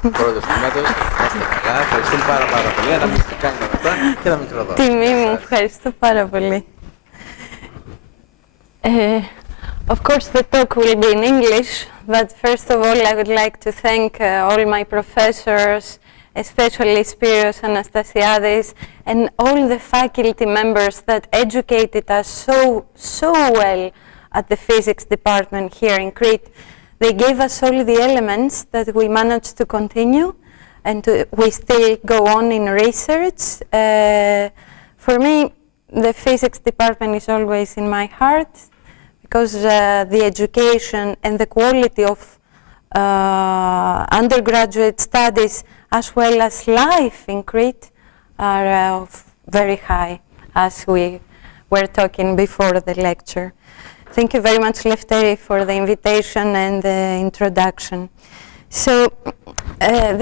Πρόεδρος τμήματος, να είστε καλά. Ευχαριστούμε πάρα πολύ. Ένα μυστικά είναι αυτά και ένα μικρό δώρο. Τιμή μου, ευχαριστώ πάρα πολύ. Of course, the talk will be in English, but first of all, I would like to thank all my professors, especially Spiros Anastasiadis, and all the faculty members that educated us so well at the physics department here in Crete. They gave us all the elements that we managed to continue, and we still go on in research. For me, the physics department is always in my heart, because the education and the quality of undergraduate studies, as well as life in Crete, are very high, as we were talking before the lecture. Thank you very much, Lefteri, for the invitation and the introduction. So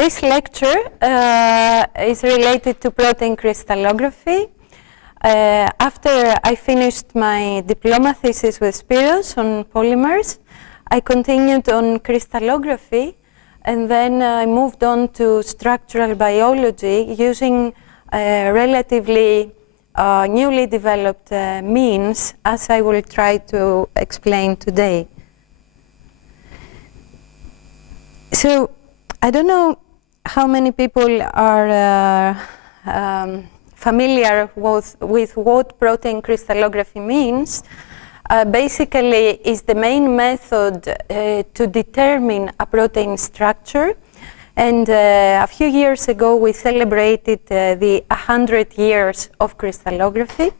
this lecture is related to protein crystallography. After I finished my diploma thesis with Spiros on polymers, I continued on crystallography, and then I moved on to structural biology using relatively newly developed means, as I will try to explain today. So I don't know how many people are familiar with what protein crystallography means. Basically, is the main method to determine a protein structure. And a few years ago, we celebrated the 100 years of crystallography.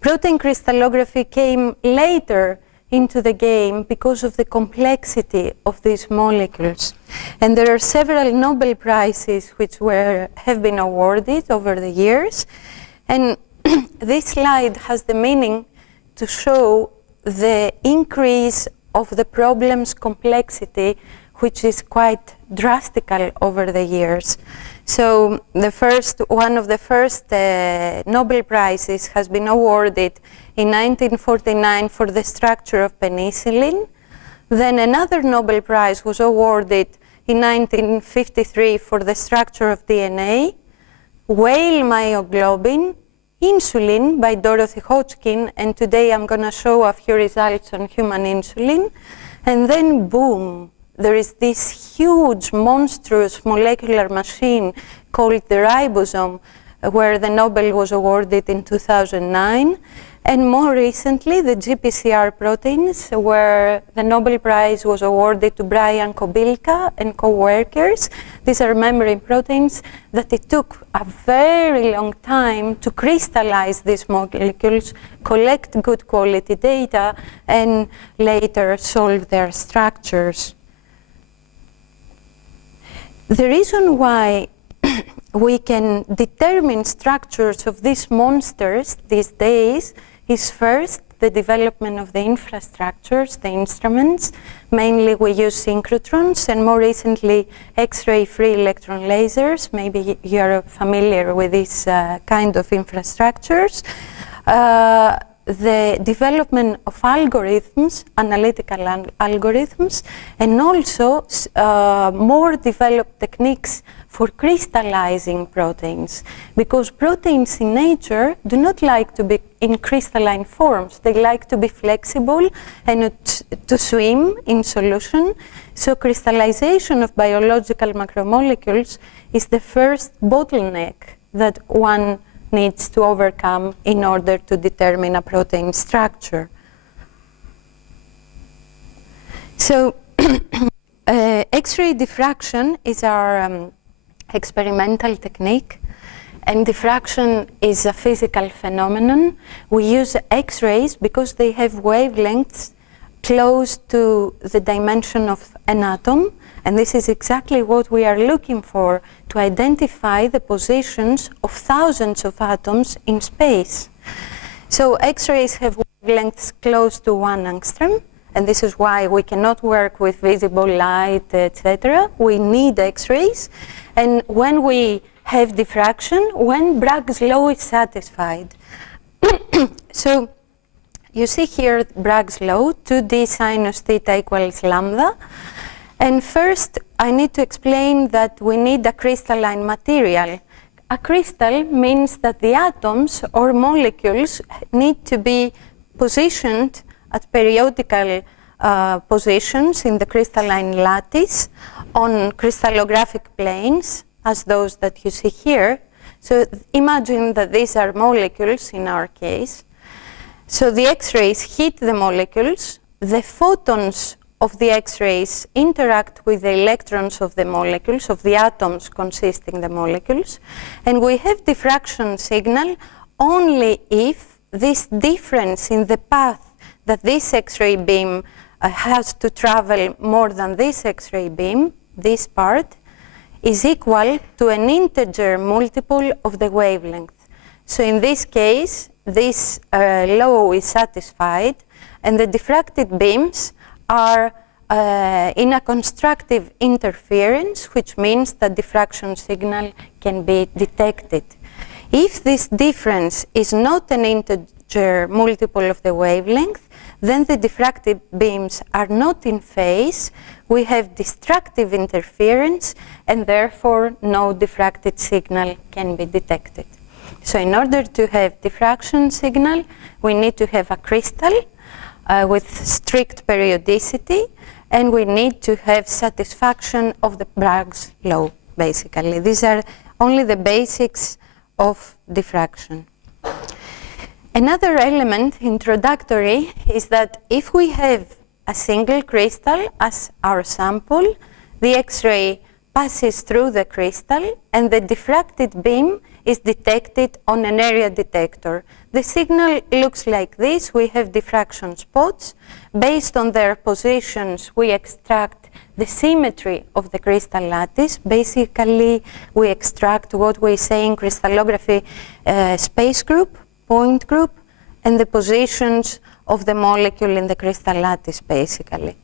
Protein crystallography came later into the game because of the complexity of these molecules. And there are several Nobel Prizes which have been awarded over the years. And this slide has the meaning to show the increase of the problem's complexity, which is quite drastical over the years. So one of the first Nobel Prizes has been awarded in 1949 for the structure of penicillin. Then another Nobel Prize was awarded in 1953 for the structure of DNA, whale myoglobin, insulin by Dorothy Hodgkin, and today I'm going to show a few results on human insulin. And then boom, there is this huge, monstrous molecular machine called the ribosome, where the Nobel was awarded in 2009. And more recently, the GPCR proteins, where the Nobel Prize was awarded to Brian Kobilka and co-workers. These are membrane proteins that it took a very long time to crystallize these molecules, collect good quality data, and later solve their structures. The reason why we can determine structures of these monsters these days is first the development of the infrastructures, the instruments. Mainly we use synchrotrons, and more recently X-ray free electron lasers. Maybe you're familiar with this kind of infrastructures. The development of algorithms, analytical algorithms, and also more developed techniques for crystallizing proteins, because proteins in nature do not like to be in crystalline forms. They like to be flexible and to swim in solution. So crystallization of biological macromolecules is the first bottleneck that one needs to overcome in order to determine a protein structure. So X-ray diffraction is our experimental technique, and diffraction is a physical phenomenon. We use X-rays because they have wavelengths close to the dimension of an atom, and this is exactly what we are looking for, to identify the positions of thousands of atoms in space. So X-rays have wavelengths close to 1 angstrom, and this is why we cannot work with visible light, etc. We need X-rays. And when we have diffraction, when Bragg's law is satisfied. So you see here Bragg's law, 2d sinus theta equals lambda. And first, I need to explain that we need a crystalline material. A crystal means that the atoms or molecules need to be positioned at periodical positions in the crystalline lattice on crystallographic planes, as those that you see here. So imagine that these are molecules in our case. So the X-rays hit the molecules. The photons of the X-rays interact with the electrons of the molecules, of the atoms consisting the molecules. And we have diffraction signal only if this difference in the path that this X-ray beam has to travel more than this X-ray beam, this part, is equal to an integer multiple of the wavelength. So in this case, this law is satisfied, and the diffracted beams are in a constructive interference, which means that diffraction signal can be detected. If this difference is not an integer multiple of the wavelength, then the diffracted beams are not in phase. We have destructive interference, and therefore no diffracted signal can be detected. So in order to have diffraction signal, we need to have a crystal with strict periodicity, and we need to have satisfaction of the Bragg's law, basically. These are only the basics of diffraction. Another element, introductory, is that if we have a single crystal as our sample, the X-ray passes through the crystal and the diffracted beam is detected on an area detector. The signal looks like this. We have diffraction spots. Based on their positions, we extract the symmetry of the crystal lattice. Basically, we extract what we say in crystallography space group, point group, and the positions of the molecule in the crystal lattice, basically.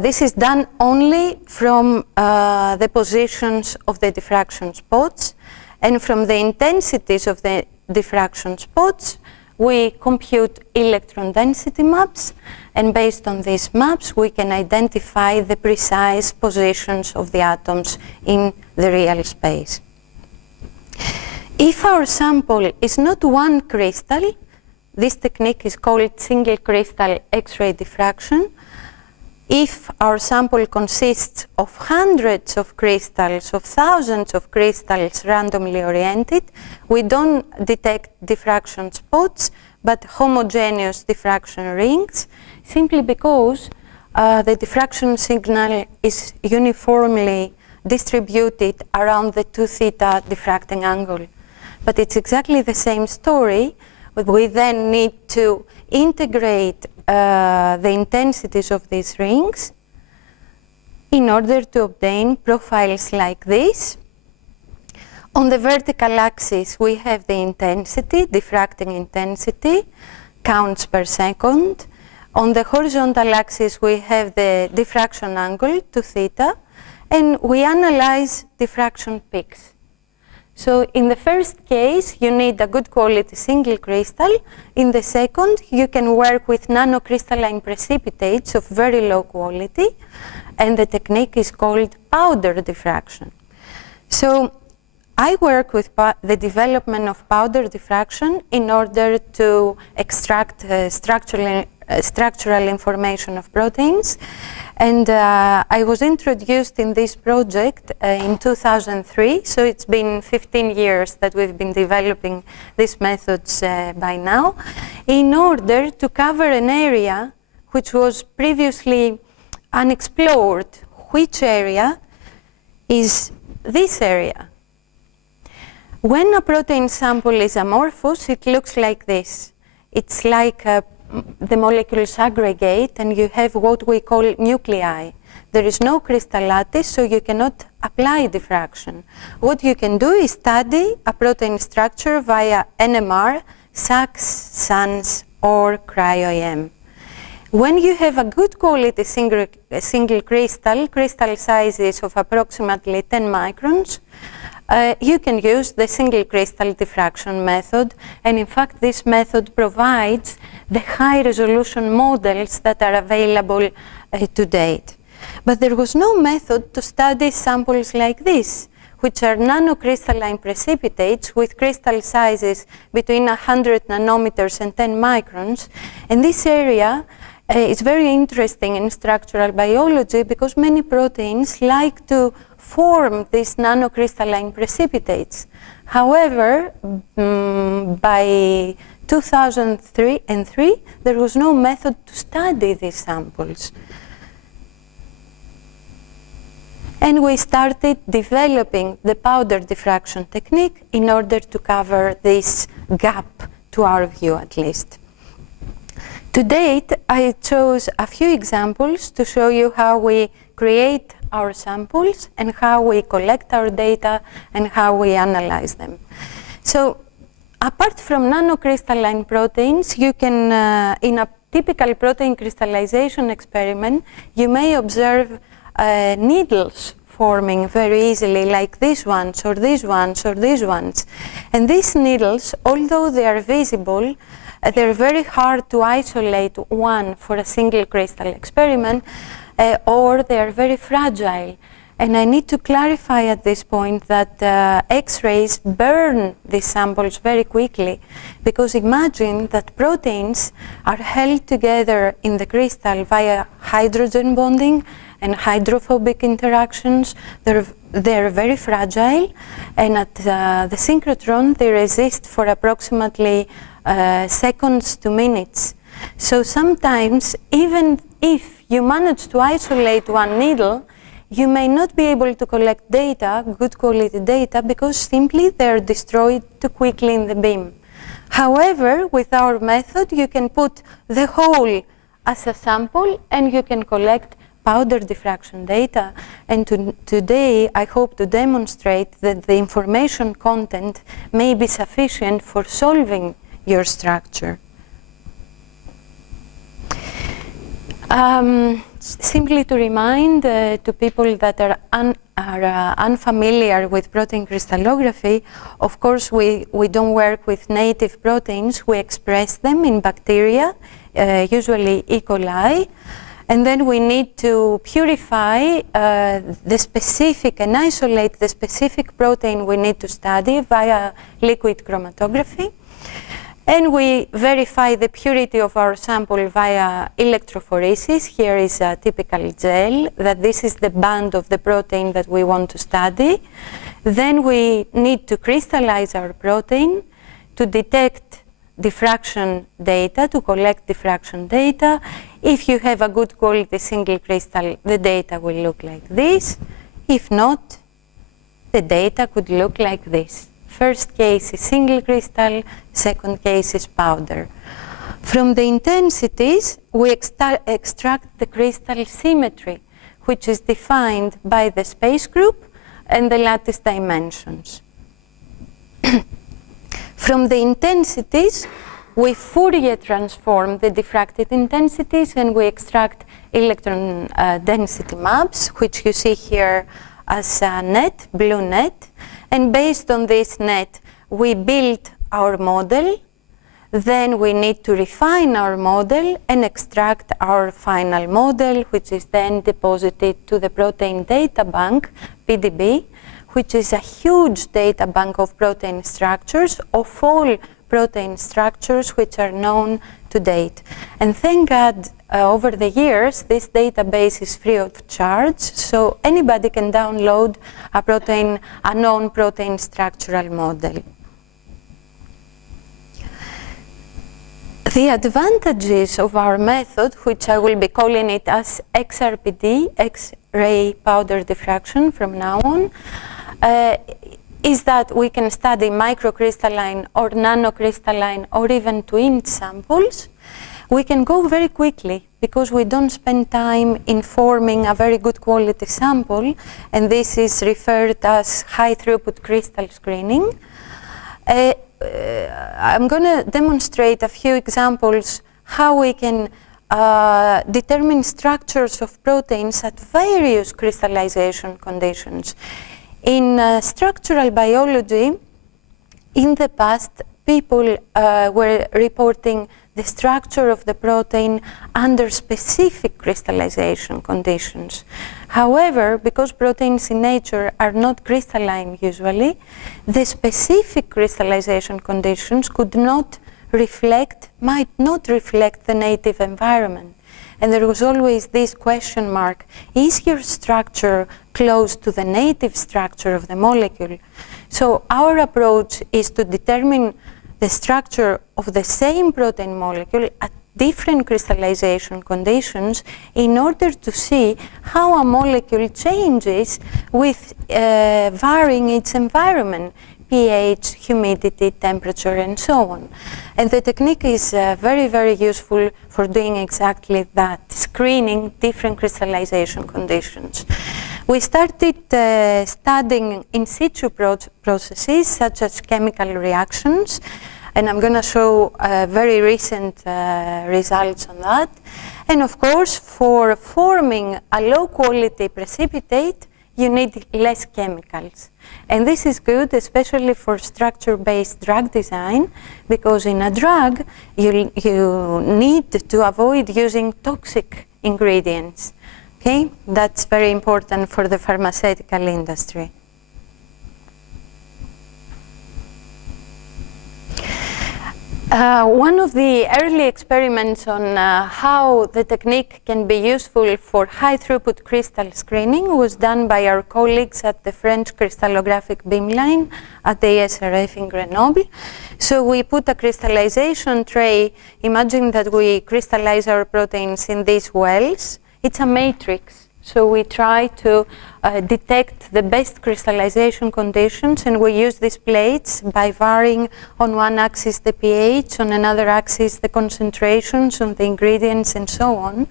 This is done only from the positions of the diffraction spots, and from the intensities of the diffraction spots, we compute electron density maps, and based on these maps, we can identify the precise positions of the atoms in the real space. If our sample is not one crystal, this technique is called single crystal X-ray diffraction. If our sample consists of hundreds of crystals, of thousands of crystals randomly oriented, we don't detect diffraction spots, but homogeneous diffraction rings, simply because the diffraction signal is uniformly distributed around the 2 theta diffracting angle. But it's exactly the same story. We then need to integrate the intensities of these rings in order to obtain profiles like this. On the vertical axis, we have the intensity, diffracting intensity, counts per second. On the horizontal axis, we have the diffraction angle, 2 theta, and we analyze diffraction peaks. So in the first case, you need a good quality single crystal. In the second, you can work with nanocrystalline precipitates of very low quality, and the technique is called powder diffraction. So I work with the development of powder diffraction in order to extract structural information of proteins. And I was introduced in this project in 2003, so it's been 15 years that we've been developing these methods by now, in order to cover an area which was previously unexplored. Which area is this area? When a protein sample is amorphous, it looks like this. It's like the molecules aggregate, and you have what we call nuclei. There is no crystal lattice, so you cannot apply diffraction. What you can do is study a protein structure via NMR, SAX, SANS, or cryo-EM. When you have a good quality single crystal sizes of approximately 10 microns, you can use the single crystal diffraction method, and in fact this method provides the high resolution models that are available to date. But there was no method to study samples like this, which are nanocrystalline precipitates with crystal sizes between 100 nanometers and 10 microns. And this area is very interesting in structural biology because many proteins like to form these nanocrystalline precipitates. However, by 2003 there was no method to study these samples. And we started developing the powder diffraction technique in order to cover this gap, to our view at least. To date, I chose a few examples to show you how we create our samples and how we collect our data and how we analyze them. So, apart from nanocrystalline proteins, you can, in a typical protein crystallization experiment, you may observe needles forming very easily, like these ones, or these ones, or these ones. And these needles, although they are visible, they're very hard to isolate one for a single crystal experiment, or they are very fragile. And I need to clarify at this point that X-rays burn these samples very quickly, because imagine that proteins are held together in the crystal via hydrogen bonding and hydrophobic interactions. They're very fragile, and at the synchrotron they resist for approximately seconds to minutes. So sometimes, even if you manage to isolate one needle, you may not be able to collect data, good quality data, because simply they're destroyed too quickly in the beam. However, with our method, you can put the whole as a sample and you can collect powder diffraction data. And today, I hope to demonstrate that the information content may be sufficient for solving your structure. Simply to remind to people that are unfamiliar with protein crystallography, of course we don't work with native proteins, we express them in bacteria, usually E. coli, and then we need to purify the specific and isolate the specific protein we need to study via liquid chromatography. And we verify the purity of our sample via electrophoresis. Here is a typical gel, that this is the band of the protein that we want to study. Then we need to crystallize our protein to detect diffraction data, to collect diffraction data. If you have a good quality single crystal, the data will look like this. If not, the data could look like this. First case is single crystal, second case is powder. From the intensities, we extract the crystal symmetry, which is defined by the space group and the lattice dimensions. From the intensities, we Fourier transform the diffracted intensities and we extract electron density maps, which you see here as a net, blue net. And based on this net, we build our model. Then we need to refine our model and extract our final model, which is then deposited to the protein data bank, PDB, which is a huge data bank of protein structures, of all protein structures which are known to date. And thank God, over the years, this database is free of charge, so anybody can download a known protein structural model. The advantages of our method, which I will be calling it as XRPD, X-ray powder diffraction from now on, is that we can study microcrystalline or nanocrystalline or even twin samples. We can go very quickly because we don't spend time in forming a very good quality sample, and this is referred as high throughput crystal screening. I'm going to demonstrate a few examples how we can determine structures of proteins at various crystallization conditions. In structural biology, in the past, people were reporting the structure of the protein under specific crystallization conditions. However, because proteins in nature are not crystalline usually, the specific crystallization conditions might not reflect the native environment. And there was always this question mark, is your structure close to the native structure of the molecule? So our approach is to determine the structure of the same protein molecule at different crystallization conditions in order to see how a molecule changes with varying its environment, pH, humidity, temperature, and so on. And the technique is very, very useful for doing exactly that, screening different crystallization conditions. We started studying in situ processes such as chemical reactions, and I'm going to show very recent results on that. And of course, for forming a low-quality precipitate, you need less chemicals. And this is good, especially for structure-based drug design, because in a drug, you need to avoid using toxic ingredients. Okay? That's very important for the pharmaceutical industry. One of the early experiments on how the technique can be useful for high-throughput crystal screening was done by our colleagues at the French crystallographic beamline at the ESRF in Grenoble. So we put a crystallization tray. Imagine that we crystallize our proteins in these wells. It's a matrix. So we try to detect the best crystallization conditions, and we use these plates by varying on one axis the pH, on another axis the concentrations on the ingredients, and so on.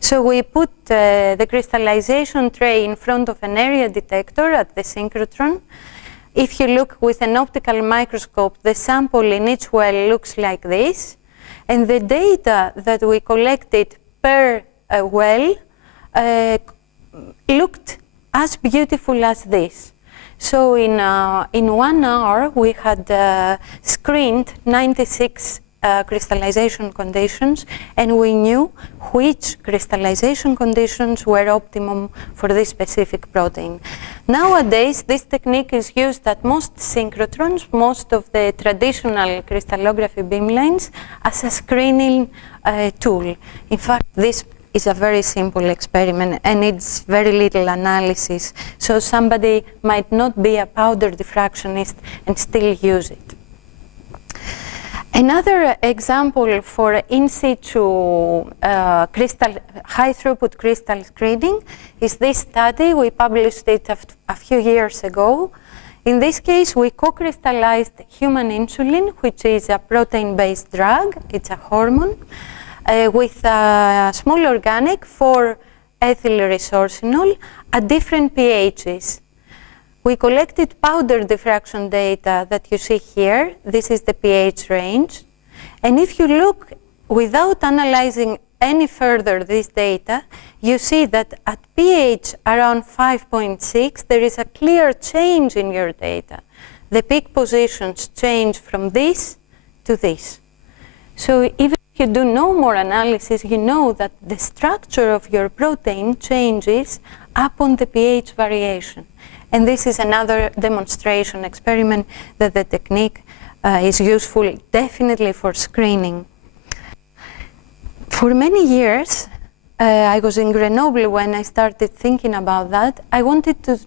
So we put the crystallization tray in front of an area detector at the synchrotron. If you look with an optical microscope, the sample in each well looks like this, and the data that we collected per well looked as beautiful as this. So in 1 hour, we had screened 96 crystallization conditions, and we knew which crystallization conditions were optimum for this specific protein. Nowadays, this technique is used at most synchrotrons, most of the traditional crystallography beamlines, as a screening tool. In fact, this is a very simple experiment and needs very little analysis, so somebody might not be a powder diffractionist and still use it. Another example for in situ high-throughput crystal screening is this study. We published it a few years ago. In this case, we co-crystallized human insulin, which is a protein-based drug. It's a hormone. With a small organic for ethyl resorcinol at different pHs. We collected powder diffraction data that you see here. This is the pH range. And if you look without analyzing any further this data, you see that at pH around 5.6, there is a clear change in your data. The peak positions change from this to this. So even if you do no more analysis, you know that the structure of your protein changes upon the pH variation. And this is another demonstration experiment that the technique is useful definitely for screening. For many years, I was in Grenoble when I started thinking about that. I wanted to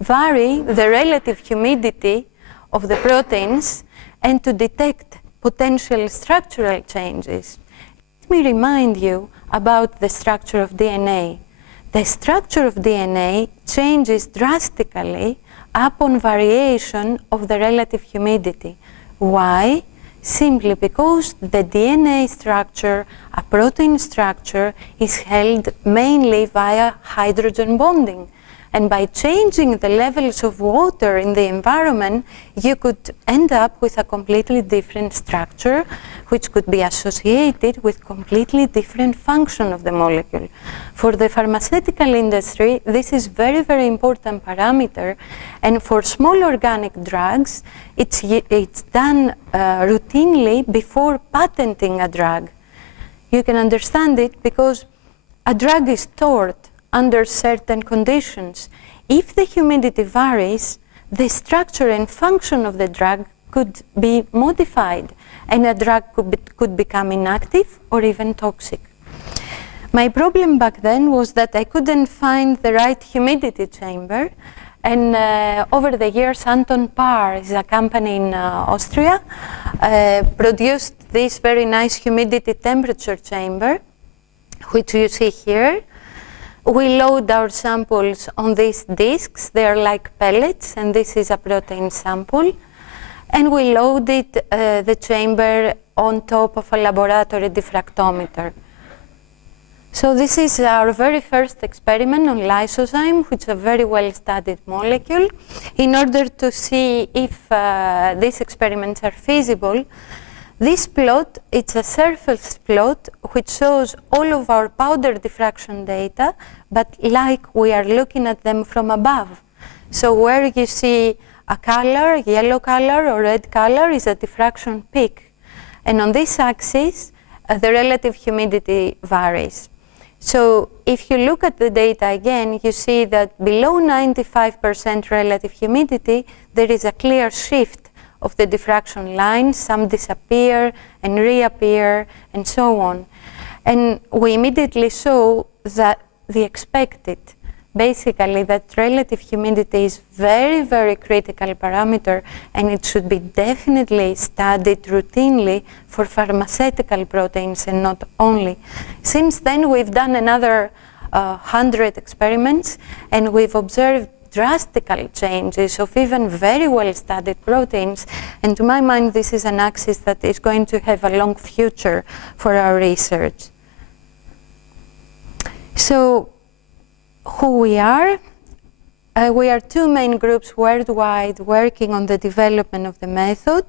vary the relative humidity of the proteins and to detect potential structural changes. Let me remind you about the structure of DNA. The structure of DNA changes drastically upon variation of the relative humidity. Why? Simply because the DNA structure, a protein structure, is held mainly via hydrogen bonding. And by changing the levels of water in the environment, you could end up with a completely different structure, which could be associated with completely different function of the molecule. For the pharmaceutical industry, this is very, very important parameter. And for small organic drugs, it's done routinely before patenting a drug. You can understand it because a drug is stored under certain conditions. If the humidity varies, the structure and function of the drug could be modified, and a drug could become inactive or even toxic. My problem back then was that I couldn't find the right humidity chamber, and over the years, Anton Paar is a company in Austria, produced this very nice humidity temperature chamber, which you see here. We load our samples on these discs. They are like pellets, and this is a protein sample. And we loaded the chamber on top of a laboratory diffractometer. So this is our very first experiment on lysozyme, which is a very well-studied molecule. In order to see if these experiments are feasible, this plot, it's a surface plot which shows all of our powder diffraction data, but like we are looking at them from above. So where you see a color, yellow color or red color, is a diffraction peak. And on this axis, the relative humidity varies. So if you look at the data again, you see that below 95% relative humidity, there is a clear shift of the diffraction lines. Some disappear and reappear and so on. And we immediately saw that the expected, basically that relative humidity is very, very critical parameter, and it should be definitely studied routinely for pharmaceutical proteins and not only. Since then, we've done another 100 experiments, and we've observed drastical changes of even very well-studied proteins. And to my mind, this is an axis that is going to have a long future for our research. So, who we are? We are two main groups worldwide working on the development of the method.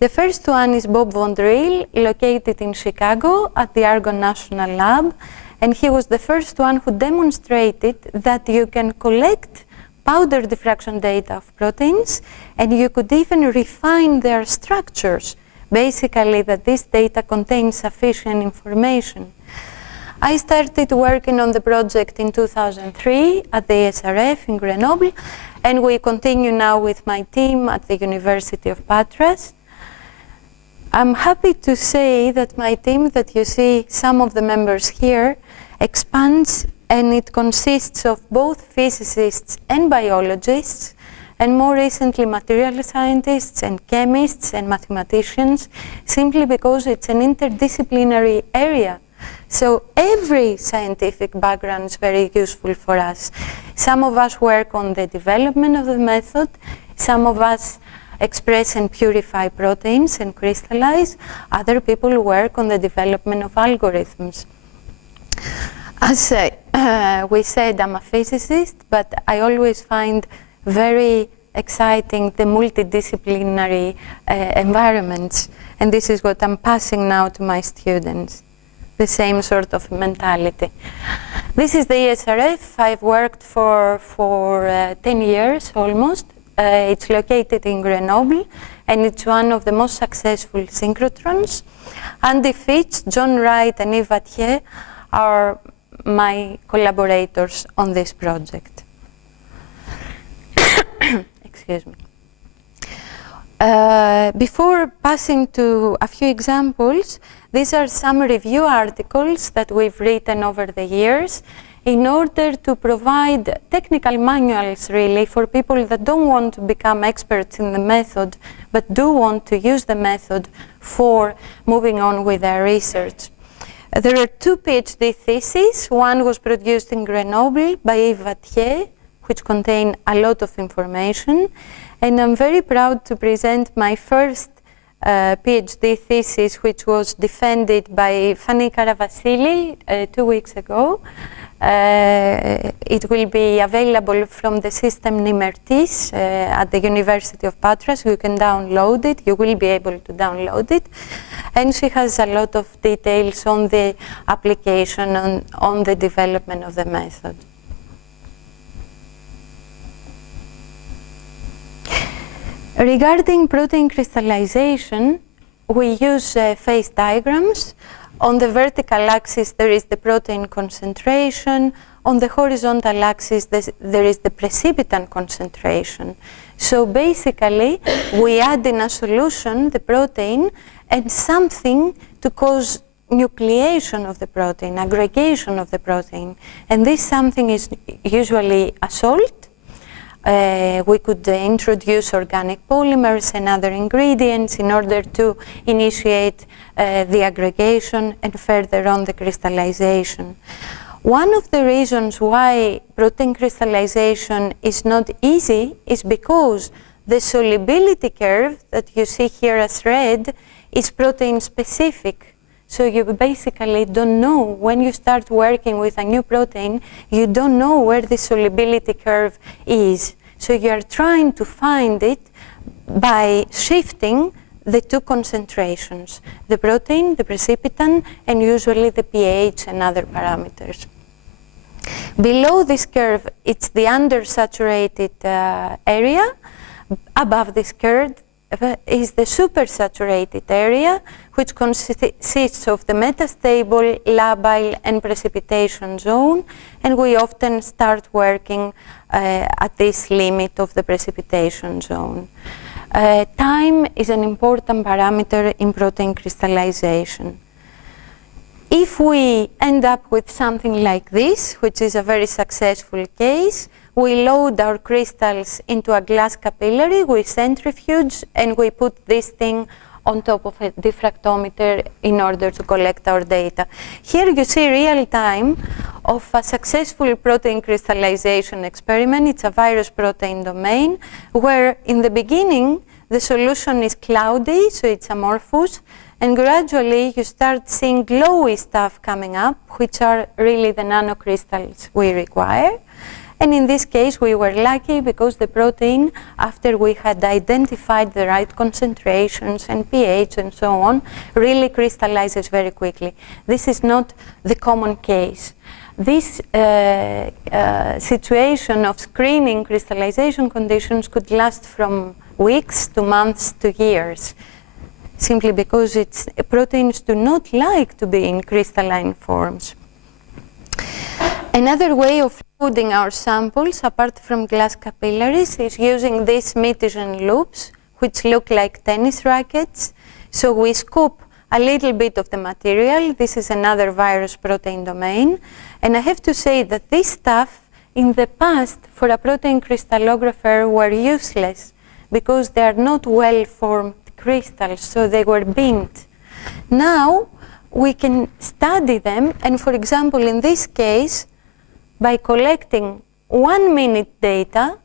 The first one is Bob von Driel, located in Chicago at the Argonne National Lab. And he was the first one who demonstrated that you can collect powder diffraction data of proteins, and you could even refine their structures. Basically, that this data contains sufficient information. I started working on the project in 2003 at the SRF in Grenoble, and we continue now with my team at the University of Patras. I'm happy to say that my team, that you see some of the members here, expands, and it consists of both physicists and biologists, and more recently material scientists and chemists and mathematicians, simply because it's an interdisciplinary area. So every scientific background is very useful for us. Some of us work on the development of the method, some of us express and purify proteins and crystallize, other people work on the development of algorithms. As we said, I'm a physicist, but I always find very exciting the multidisciplinary environments, and this is what I'm passing now to my students, the same sort of mentality. This is the ESRF. I've worked for 10 years almost. It's located in Grenoble, and it's one of the most successful synchrotrons. Andy Fitch, John Wright, and Yves Vattier are my collaborators on this project. Excuse me. Before passing to a few examples, these are some review articles that we've written over the years in order to provide technical manuals, really, for people that don't want to become experts in the method, but do want to use the method for moving on with their research. There are two PhD theses. One was produced in Grenoble by Yves Vattier, which contain a lot of information. And I'm very proud to present my first PhD thesis, which was defended by Fanny Karavassili 2 weeks ago. It will be available from the system NIMERTIS at the University of Patras. You can download it. You will be able to download it. And she has a lot of details on the application, on the development of the method. Regarding protein crystallization, we use phase diagrams. On the vertical axis, there is the protein concentration. On the horizontal axis, there is the precipitant concentration. So basically, we add in a solution the protein and something to cause nucleation of the protein, aggregation of the protein. And this something is usually a salt. We could introduce organic polymers and other ingredients in order to initiate the aggregation and further on the crystallization. One of the reasons why protein crystallization is not easy is because the solubility curve that you see here as red is protein specific. So you basically don't know, when you start working with a new protein, you don't know where the solubility curve is. So you are trying to find it by shifting the two concentrations, the protein, the precipitant, and usually the pH and other parameters. Below this curve, it's the undersaturated area. Above this curve is the supersaturated area, which consists of the metastable, labile, and precipitation zone, and we often start working at this limit of the precipitation zone. Time is an important parameter in protein crystallization. If we end up with something like this, which is a very successful case, we load our crystals into a glass capillary with centrifuge, and we put this thing on top of a diffractometer in order to collect our data. Here you see real time of a successful protein crystallization experiment. It's a virus protein domain where in the beginning the solution is cloudy, so it's amorphous, and gradually you start seeing glowy stuff coming up, which are really the nanocrystals we require. And in this case, we were lucky because the protein, after we had identified the right concentrations and pH and so on, really crystallizes very quickly. This is not the common case. This situation of screening crystallization conditions could last from weeks to months to years, simply because proteins do not like to be in crystalline forms. Another way of loading our samples, apart from glass capillaries, is using these Mitigen loops, which look like tennis rackets. So we scoop a little bit of the material. This is another virus protein domain. And I have to say that this stuff, in the past, for a protein crystallographer, were useless because they are not well-formed crystals, so they were binned. Now, we can study them, and for example, in this case, by collecting 1 minute data,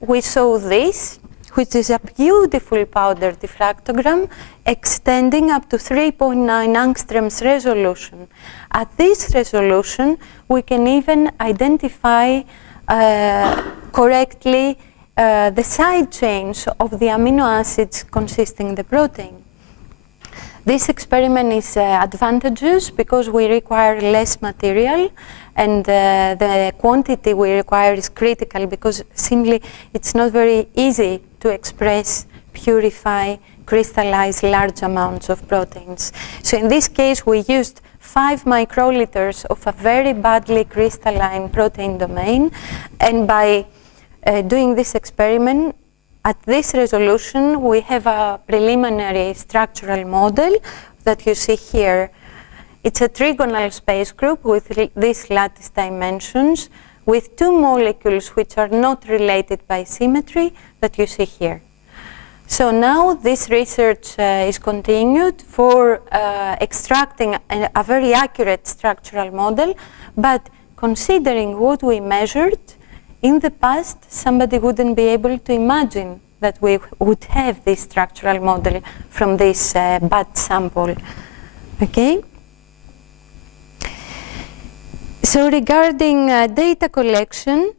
we saw this, which is a beautiful powder diffractogram extending up to 3.9 angstroms resolution. At this resolution, we can even identify correctly the side chains of the amino acids consisting the protein. This experiment is advantageous because we require less material, and the quantity we require is critical because simply it's not very easy to express, purify, crystallize large amounts of proteins. So in this case, we used 5 microliters of a very badly crystalline protein domain, and by doing this experiment, at this resolution, we have a preliminary structural model that you see here. It's a trigonal space group with these lattice dimensions with 2 molecules which are not related by symmetry that you see here. So now this research is continued for extracting a very accurate structural model, but considering what we measured, in the past, somebody wouldn't be able to imagine that we would have this structural model from this bad sample. Okay? So regarding data collection,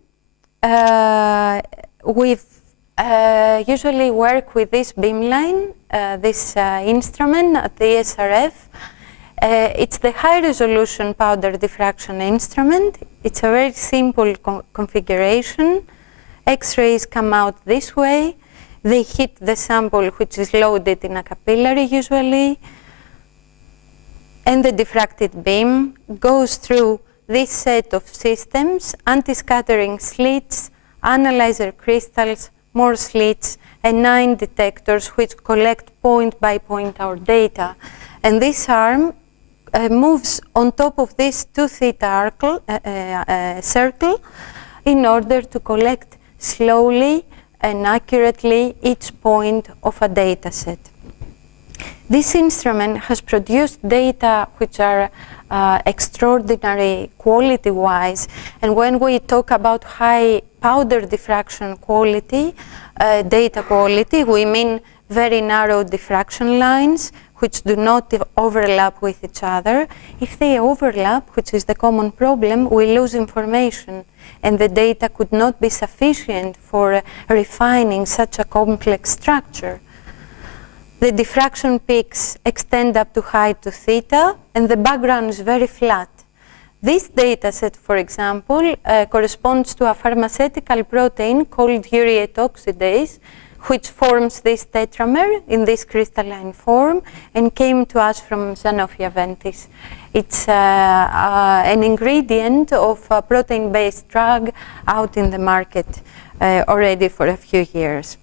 we've usually work with this beamline, this instrument at the SRF. It's the high-resolution powder diffraction instrument. It's a very simple configuration. X-rays come out this way. They hit the sample, which is loaded in a capillary usually, and the diffracted beam goes through this set of systems: anti-scattering slits, analyzer crystals, more slits, and 9 detectors which collect point by point our data. And this arm moves on top of this 2 theta circle in order to collect slowly and accurately each point of a data set. This instrument has produced data which are extraordinary quality-wise, and when we talk about high powder diffraction quality, data quality, we mean very narrow diffraction lines which do not overlap with each other. If they overlap, which is the common problem, we lose information, and the data could not be sufficient for refining such a complex structure. The diffraction peaks extend up to height to theta, and the background is very flat. This data set, for example, corresponds to a pharmaceutical protein called urate oxidase, which forms this tetramer in this crystalline form and came to us from Xanthophyia ventis. It's an ingredient of a protein-based drug out in the market already for a few years.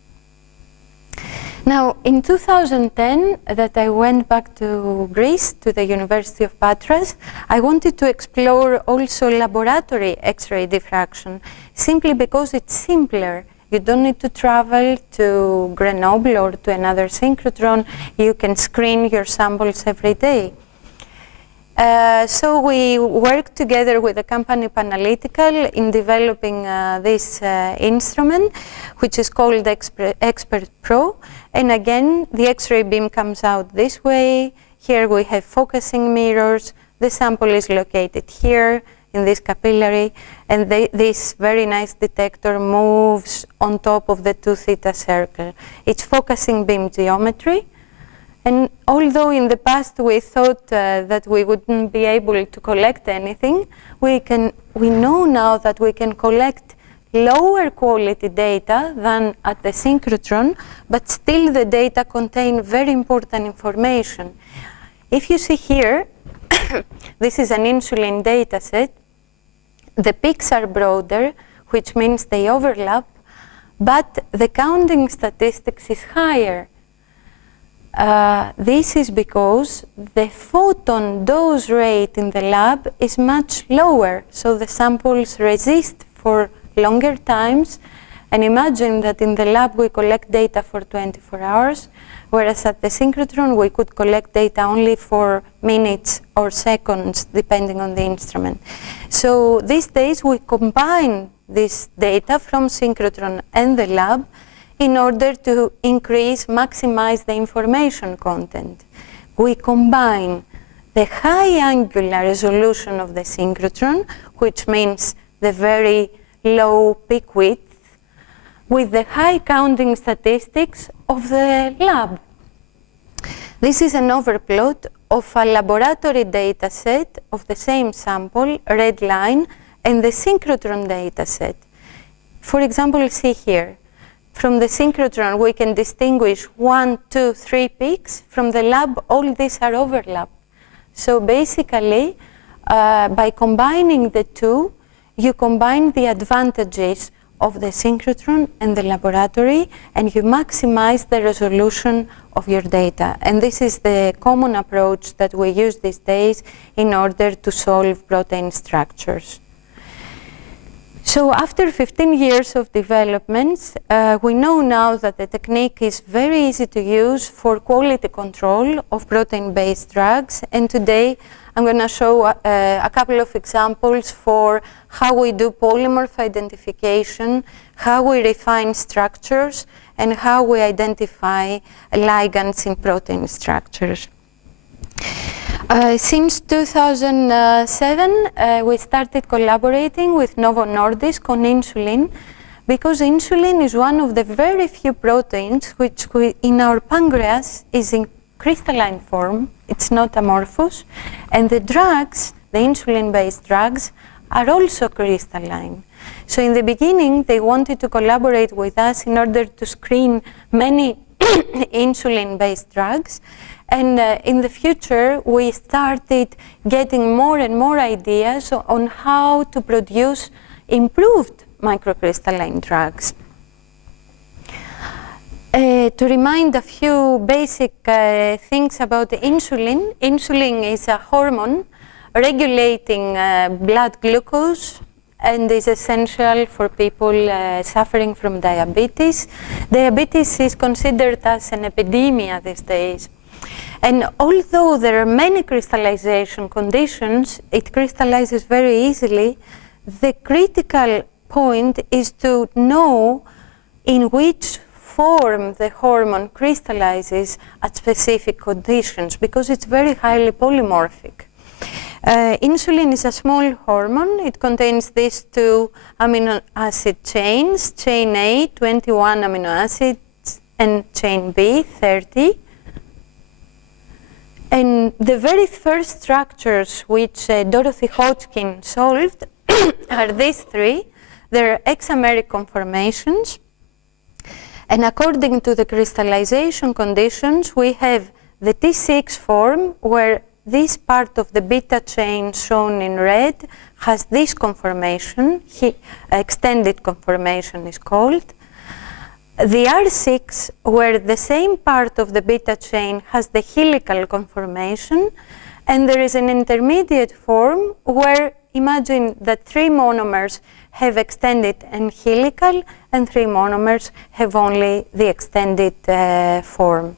Now, in 2010, that I went back to Greece, to the University of Patras, I wanted to explore also laboratory X-ray diffraction, simply because it's simpler. You don't need to travel to Grenoble or to another synchrotron. You can screen your samples every day. So we worked together with the company Panalytical in developing this instrument, which is called Expert Pro. And again, the X-ray beam comes out this way. Here we have focusing mirrors. The sample is located here in this capillary, and this very nice detector moves on top of the 2 theta circle. It's focusing beam geometry. And although in the past we thought that we wouldn't be able to collect anything, we know now that we can collect lower quality data than at the synchrotron, but still the data contain very important information. If you see here, this is an insulin data set. The peaks are broader, which means they overlap, but the counting statistics is higher. This is because the photon dose rate in the lab is much lower, so the samples resist for longer times. And imagine that in the lab we collect data for 24 hours, whereas at the synchrotron we could collect data only for minutes or seconds, depending on the instrument. So these days we combine this data from synchrotron and the lab in order to maximize the information content. We combine the high angular resolution of the synchrotron, which means the very low peak width, with the high counting statistics of the lab. This is an overplot of a laboratory data set of the same sample, red line, and the synchrotron data set. For example, see here. From the synchrotron, we can distinguish 1, 2, 3 peaks. From the lab, all these are overlap. So basically, by combining the two, you combine the advantages of the synchrotron and the laboratory, and you maximize the resolution of your data. And this is the common approach that we use these days in order to solve protein structures. So after 15 years of developments, we know now that the technique is very easy to use for quality control of protein-based drugs. And today, I'm going to show a couple of examples for how we do polymorph identification, how we refine structures, and how we identify ligands in protein structures. Since 2007, we started collaborating with Novo Nordisk on insulin, because insulin is one of the very few proteins which in our pancreas is in crystalline form. It's not amorphous. And the drugs, the insulin-based drugs, are also crystalline. So in the beginning, they wanted to collaborate with us in order to screen many insulin-based drugs. And in the future, we started getting more and more ideas on how to produce improved microcrystalline drugs. To remind a few basic things about insulin, insulin is a hormone regulating blood glucose and is essential for people suffering from diabetes. Diabetes is considered as an epidemic these days. And although there are many crystallization conditions, it crystallizes very easily. The critical point is to know in which form the hormone crystallizes at specific conditions, because it's very highly polymorphic. Insulin is a small hormone. It contains these two amino acid chains, chain A, 21 amino acids, and chain B, 30. And the very first structures which Dorothy Hodgkin solved are these three. They're hexameric conformations. And according to the crystallization conditions, we have the T6 form, where this part of the beta chain shown in red has this conformation, extended conformation is called. The R6, where the same part of the beta chain has the helical conformation, and there is an intermediate form where imagine that 3 monomers have extended and helical, and 3 monomers have only the extended form.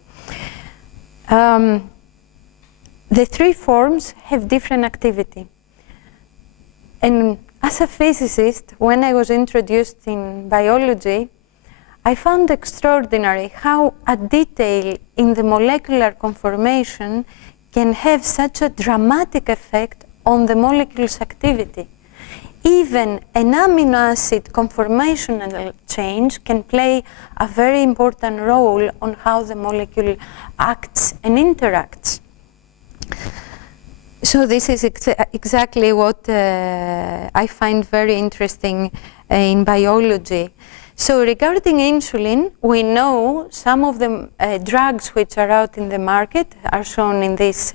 The 3 forms have different activity. And as a physicist, when I was introduced in biology, I found extraordinary how a detail in the molecular conformation can have such a dramatic effect on the molecule's activity. Even an amino acid conformational change can play a very important role on how the molecule acts and interacts. So this is exactly what I find very interesting in biology. So regarding insulin, we know some of the drugs which are out in the market are shown in this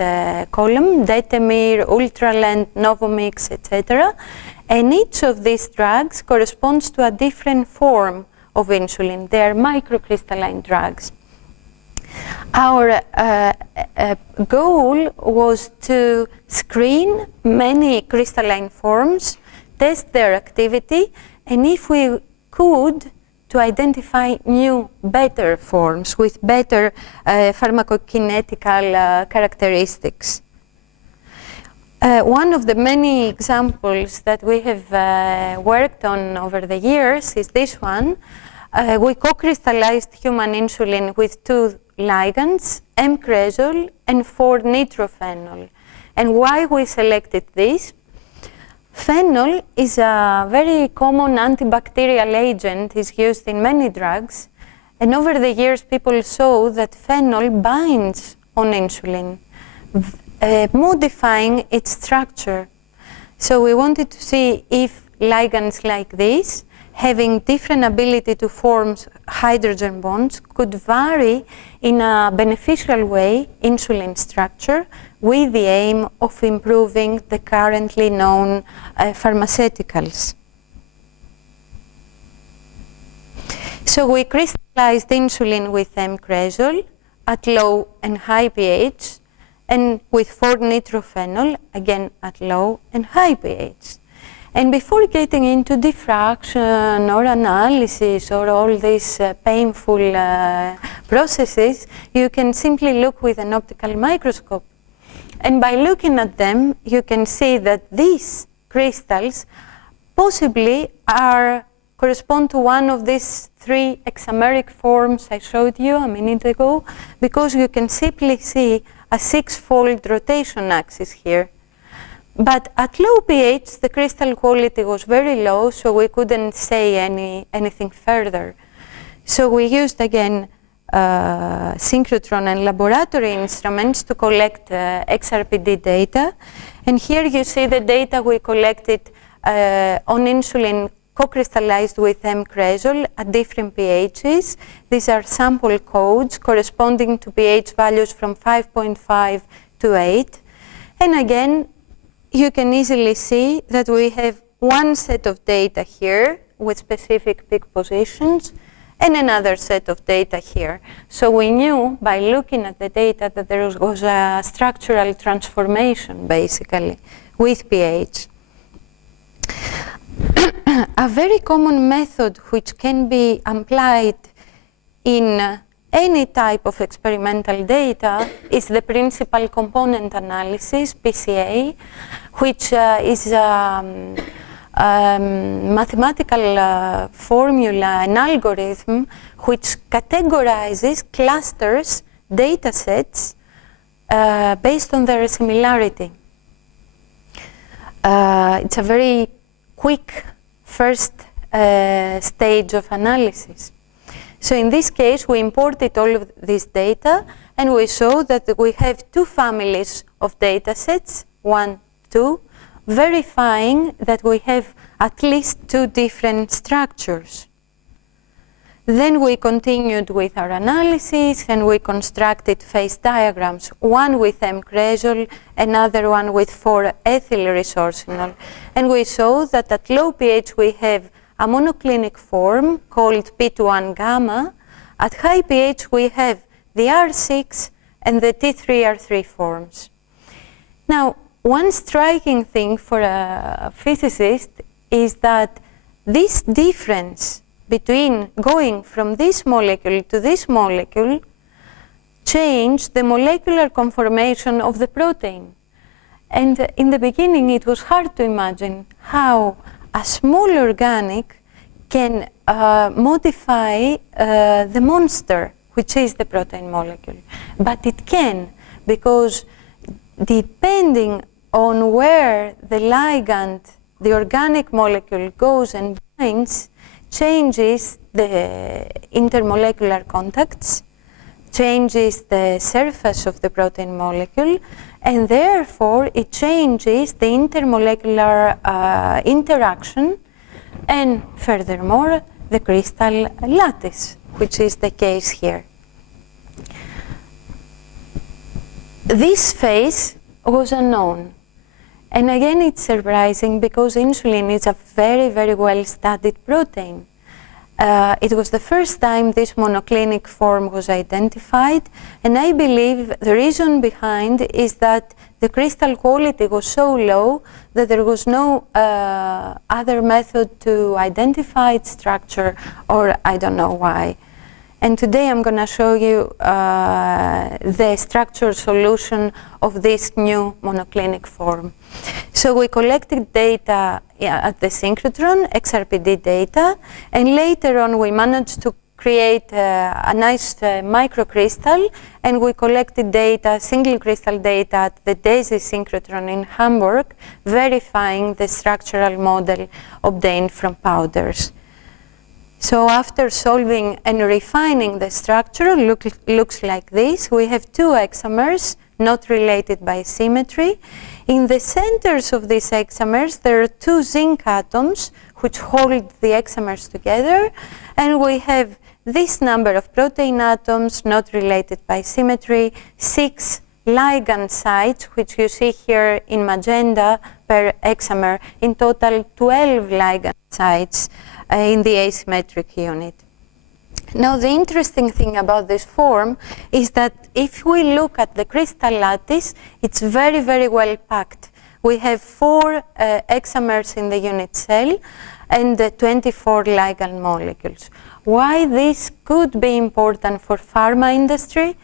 column, Detemir, Ultralent, Novomix, etc. And each of these drugs corresponds to a different form of insulin. They are microcrystalline drugs. Our goal was to screen many crystalline forms, test their activity, and if we could, to identify new, better forms with better pharmacokinetical characteristics. One of the many examples that we have worked on over the years is this one. We co-crystallized human insulin with 2 ligands, M-cresol and 4-nitrophenol. And why we selected this? Phenol is a very common antibacterial agent, is used in many drugs, and over the years people saw that phenol binds on insulin, modifying its structure. So we wanted to see if ligands like this, having different ability to form hydrogen bonds, could vary in a beneficial way insulin structure, with the aim of improving the currently known pharmaceuticals. So we crystallized insulin with M-cresol at low and high pH, and with 4-nitrophenol, again at low and high pH. And before getting into diffraction or analysis or all these painful processes, you can simply look with an optical microscope. And by looking at them, you can see that these crystals possibly correspond to one of these 3 hexameric forms I showed you a minute ago, because you can simply see a 6-fold rotation axis here. But at low pH, the crystal quality was very low, so we couldn't say anything further. So we used again synchrotron and laboratory instruments to collect XRPD data. And here you see the data we collected on insulin co-crystallized with M-cresol at different pHs. These are sample codes corresponding to pH values from 5.5 to 8. And again, you can easily see that we have one set of data here with specific peak positions and another set of data here. So we knew by looking at the data that there was a structural transformation, basically, with pH. A very common method which can be applied in any type of experimental data is the principal component analysis, PCA, which is mathematical formula, an algorithm which categorizes clusters, data sets, based on their similarity. It's a very quick first stage of analysis. So in this case, we imported all of this data, and we saw that we have two families of data sets, 1, 2, verifying that we have at least two different structures. Then we continued with our analysis, and we constructed phase diagrams, one with M-cresol, another one with 4-ethyl resorcinol. And we saw that at low pH we have a monoclinic form called P21 gamma. At high pH we have the R6 and the T3R3 forms. Now, one striking thing for a physicist is that this difference between going from this molecule to this molecule changed the molecular conformation of the protein. And in the beginning, it was hard to imagine how a small organic can modify the monster, which is the protein molecule. But it can, because depending on where the ligand, the organic molecule, goes and binds, changes the intermolecular contacts, changes the surface of the protein molecule, and therefore it changes the intermolecular interaction, and furthermore the crystal lattice, which is the case here. This phase was unknown. And again, it's surprising because insulin is a very, very well-studied protein. It was the first time this monoclinic form was identified, and I believe the reason behind is that the crystal quality was so low that there was no other method to identify its structure, or I don't know why. And today I'm going to show you the structural solution of this new monoclinic form. So we collected data at the synchrotron, XRPD data, and later on we managed to create a nice microcrystal, and we collected data, single crystal data at the DAISY synchrotron in Hamburg, verifying the structural model obtained from powders. So after solving and refining the structure, looks like this. We have two hexamers, not related by symmetry. In the centers of these hexamers, there are two zinc atoms which hold the hexamers together, and we have this number of protein atoms, not related by symmetry, 6 ligand sites, which you see here in magenta per hexamer, in total 12 ligand sites in the asymmetric unit. Now, the interesting thing about this form is that if we look at the crystal lattice, it's very, very well packed. We have 4 hexamers in the unit cell and 24 ligand molecules. Why this could be important for pharma industry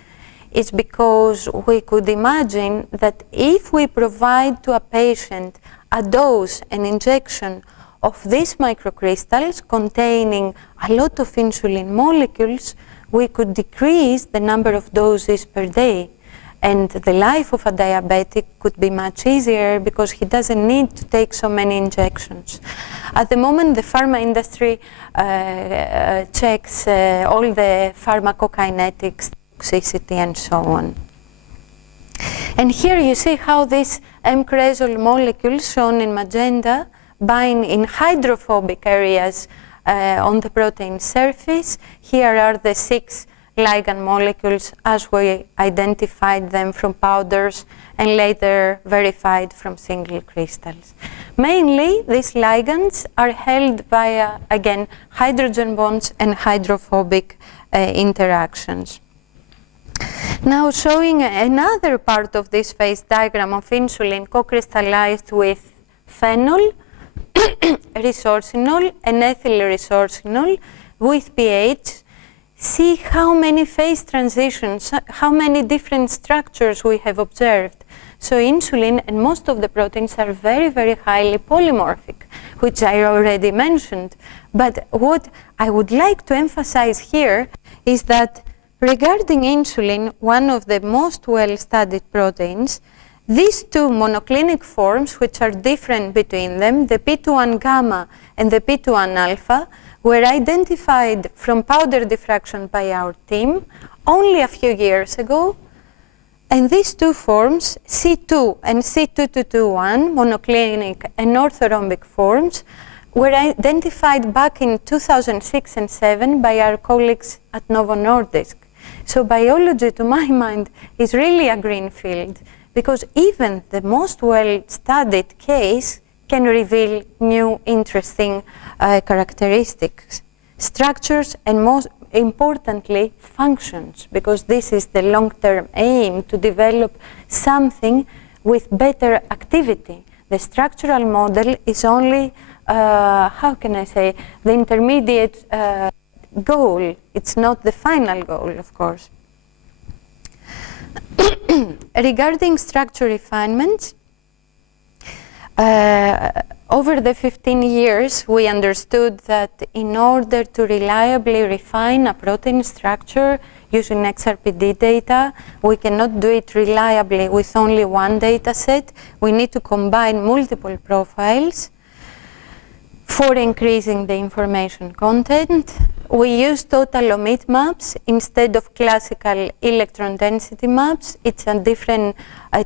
is because we could imagine that if we provide to a patient a dose, an injection of these microcrystals containing a lot of insulin molecules, we could decrease the number of doses per day. And the life of a diabetic could be much easier because he doesn't need to take so many injections. At the moment, the pharma industry checks all the pharmacokinetics, toxicity, and so on. And here you see how these M-cresol molecules, shown in magenta, bind in hydrophobic areas on the protein surface. Here are the 6 ligand molecules as we identified them from powders and later verified from single crystals. Mainly, these ligands are held via, again, hydrogen bonds and hydrophobic interactions. Now showing another part of this phase diagram of insulin co-crystallized with phenol, resorcinol, and ethyl resorcinol with pH. See how many phase transitions, how many different structures we have observed. So insulin and most of the proteins are very, very highly polymorphic, which I already mentioned. But what I would like to emphasize here is that regarding insulin, one of the most well-studied proteins, these 2 monoclinic forms, which are different between them, the P2-1 gamma and the P2-1 alpha, were identified from powder diffraction by our team only a few years ago. And these 2 forms, C2 and C2221, monoclinic and orthorhombic forms, were identified back in 2006 and 2007 by our colleagues at Novo Nordisk. So biology, to my mind, is really a green field, because even the most well-studied case can reveal new interesting characteristics, structures, and most importantly, functions, because this is the long-term aim, to develop something with better activity. The structural model is only, how can I say, the intermediate goal. It's not the final goal, of course. Regarding structure refinements, over the 15 years, we understood that in order to reliably refine a protein structure using XRPD data, we cannot do it reliably with only one data set. We need to combine multiple profiles for increasing the information content. We use total omit maps instead of classical electron density maps. It's a different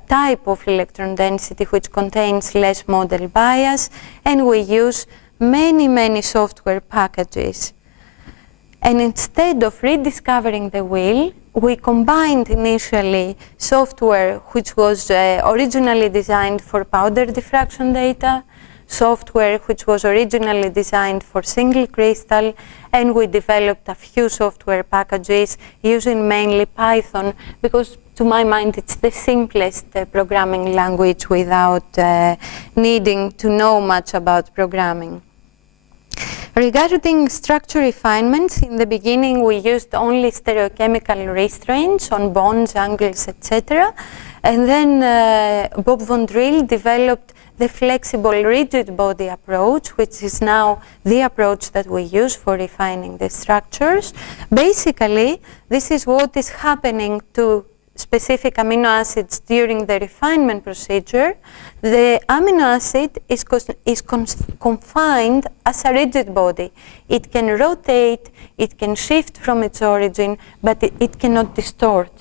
type of electron density which contains less model bias, and we use many, many software packages. And instead of rediscovering the wheel, we combined initially software which was originally designed for powder diffraction data, software which was originally designed for single crystal, and we developed a few software packages using mainly Python, because to my mind it's the simplest programming language without needing to know much about programming. Regarding structure refinements, in the beginning we used only stereochemical restraints on bonds, angles, etc. And then Bob von Drill developed the flexible rigid body approach, which is now the approach that we use for refining the structures. Basically, this is what is happening to specific amino acids during the refinement procedure. The amino acid is confined as a rigid body. It can rotate, it can shift from its origin, but it cannot distort.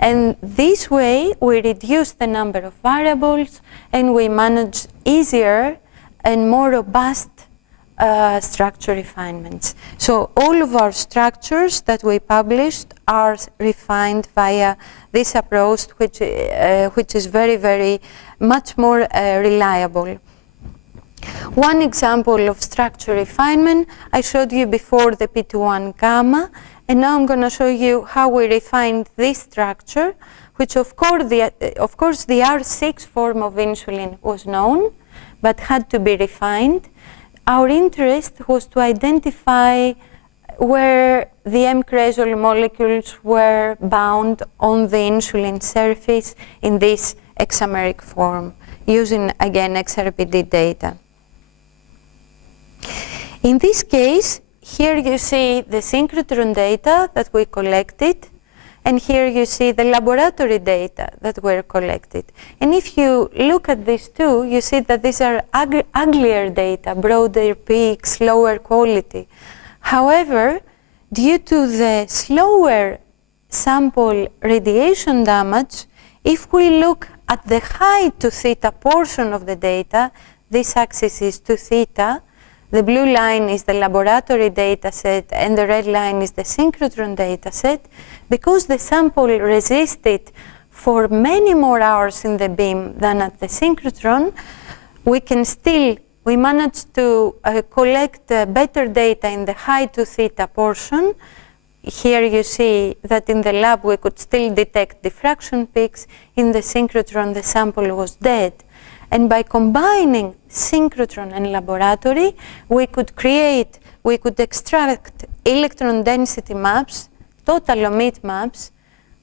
And this way, we reduce the number of variables, and we manage easier and more robust structure refinements. So all of our structures that we published are refined via this approach, which is very, very much more reliable. One example of structure refinement, I showed you before the P2-1 gamma, and now I'm going to show you how we refined this structure, which of course the R6 form of insulin was known, but had to be refined. Our interest was to identify where the M-cresol molecules were bound on the insulin surface in this hexameric form, using, again, XRPD data. In this case, here you see the synchrotron data that we collected, And here you see the laboratory data that were collected. And if you look at these two, you see that these are uglier data, broader peaks, lower quality. However, due to the slower sample radiation damage, if we look at the height to theta portion of the data, this axis is to theta, the blue line is the laboratory data set, and the red line is the synchrotron data set. Because the sample resisted for many more hours in the beam than at the synchrotron, we managed to collect better data in the high to theta portion. Here you see that in the lab we could still detect diffraction peaks. In the synchrotron the sample was dead. And by combining synchrotron and laboratory, we could extract electron density maps, total omitt maps,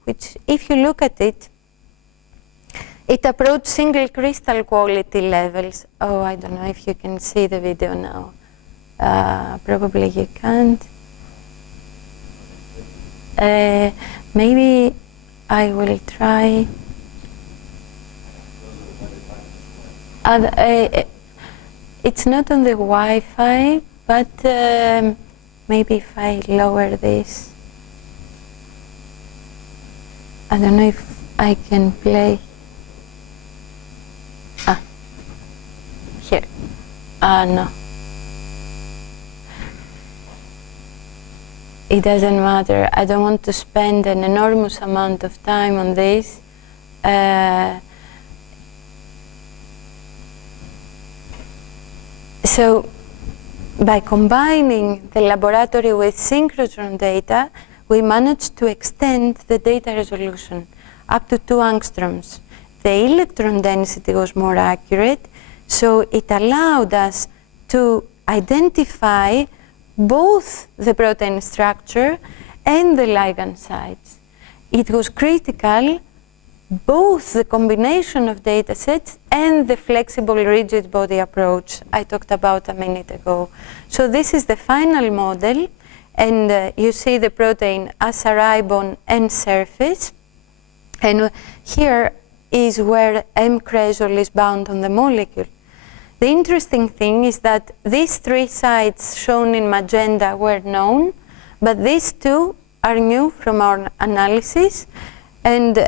which if you look at it, it approached single crystal quality levels. Oh, I don't know if you can see the video now. Probably you can't. Maybe I will try. It's not on the Wi-Fi, but maybe if I lower this. I don't know if I can play. Here. No. It doesn't matter. I don't want to spend an enormous amount of time on this. So, by combining the laboratory with synchrotron data, we managed to extend the data resolution up to 2 angstroms. The electron density was more accurate, so it allowed us to identify both the protein structure and the ligand sites. It was critical, both the combination of data sets and the flexible rigid body approach I talked about a minute ago. So this is the final model, and you see the protein as a ribon and surface. And here is where M cresol is bound on the molecule. The interesting thing is that these 3 sites shown in magenta were known, but these 2 are new from our analysis. And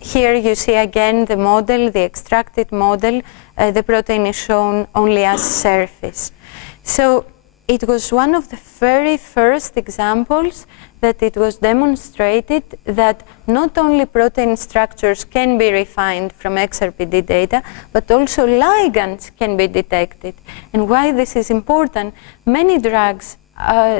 here you see again the model, the extracted model. The protein is shown only as surface. So it was one of the very first examples that it was demonstrated that not only protein structures can be refined from XRPD data, but also ligands can be detected. And why this is important, many drugs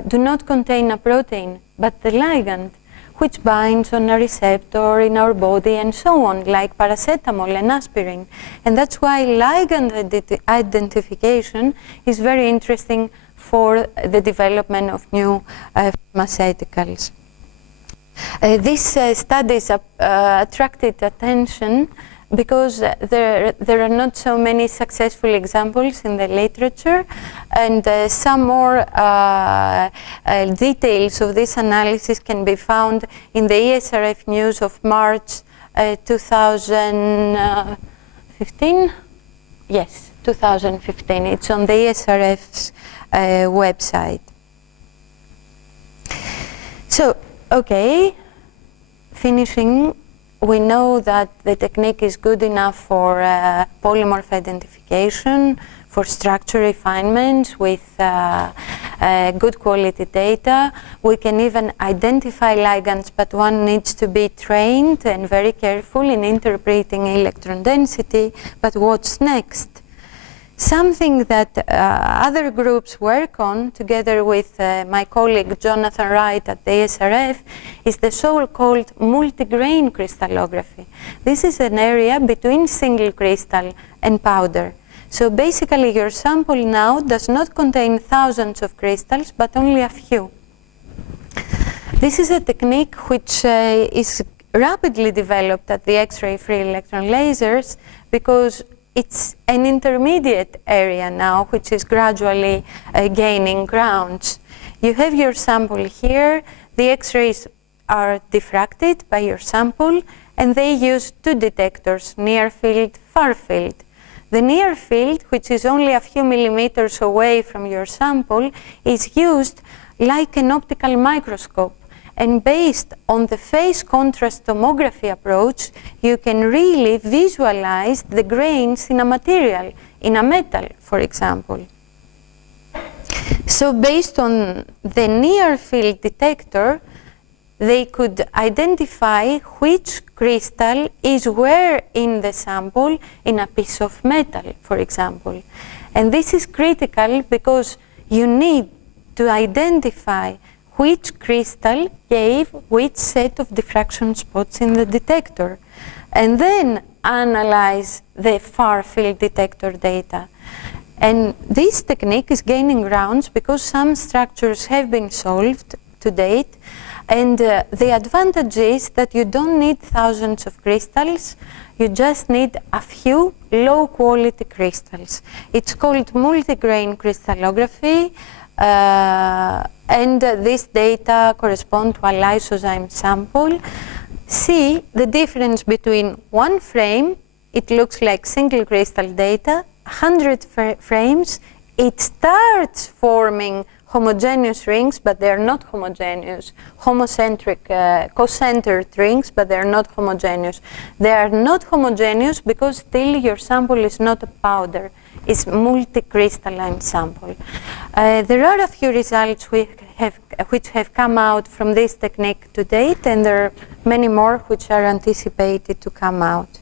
do not contain a protein, but the ligand, which binds on a receptor in our body and so on, like paracetamol and aspirin. And that's why ligand identification is very interesting for the development of new pharmaceuticals. These studies attracted attention because there are not so many successful examples in the literature, and some more details of this analysis can be found in the ESRF news of March 2015? Yes, 2015. It's on the ESRF's website. So, okay, finishing. We know that the technique is good enough for polymorph identification, for structure refinements with good quality data. We can even identify ligands, but one needs to be trained and very careful in interpreting electron density. But what's next? Something that other groups work on, together with my colleague Jonathan Wright at the ASRF, is the so-called multi-grain crystallography. This is an area between single crystal and powder. So basically your sample now does not contain thousands of crystals, but only a few. This is a technique which is rapidly developed at the X-ray free electron lasers, because it's an intermediate area now, which is gradually gaining grounds. You have your sample here. The X-rays are diffracted by your sample, and they use two detectors, near field, far field. The near field, which is only a few millimeters away from your sample, is used like an optical microscope. And based on the phase contrast tomography approach, you can really visualize the grains in a material, in a metal, for example. So based on the near field detector, they could identify which crystal is where in the sample in a piece of metal, for example. And this is critical because you need to identify which crystal gave which set of diffraction spots in the detector, and then analyze the far field detector data. And this technique is gaining grounds because some structures have been solved to date. And the advantage is that you don't need thousands of crystals, you just need a few low-quality crystals. It's called multi-grain crystallography, and this data correspond to a lysozyme sample. See the difference between one frame, it looks like single crystal data, 100 frames, it starts forming homogeneous rings, but they're not homogeneous. Homocentric, co-centered rings, but they're not homogeneous. They are not homogeneous because still your sample is not a powder. It's multi-crystalline sample. There are a few results which have come out from this technique to date, and there are many more which are anticipated to come out.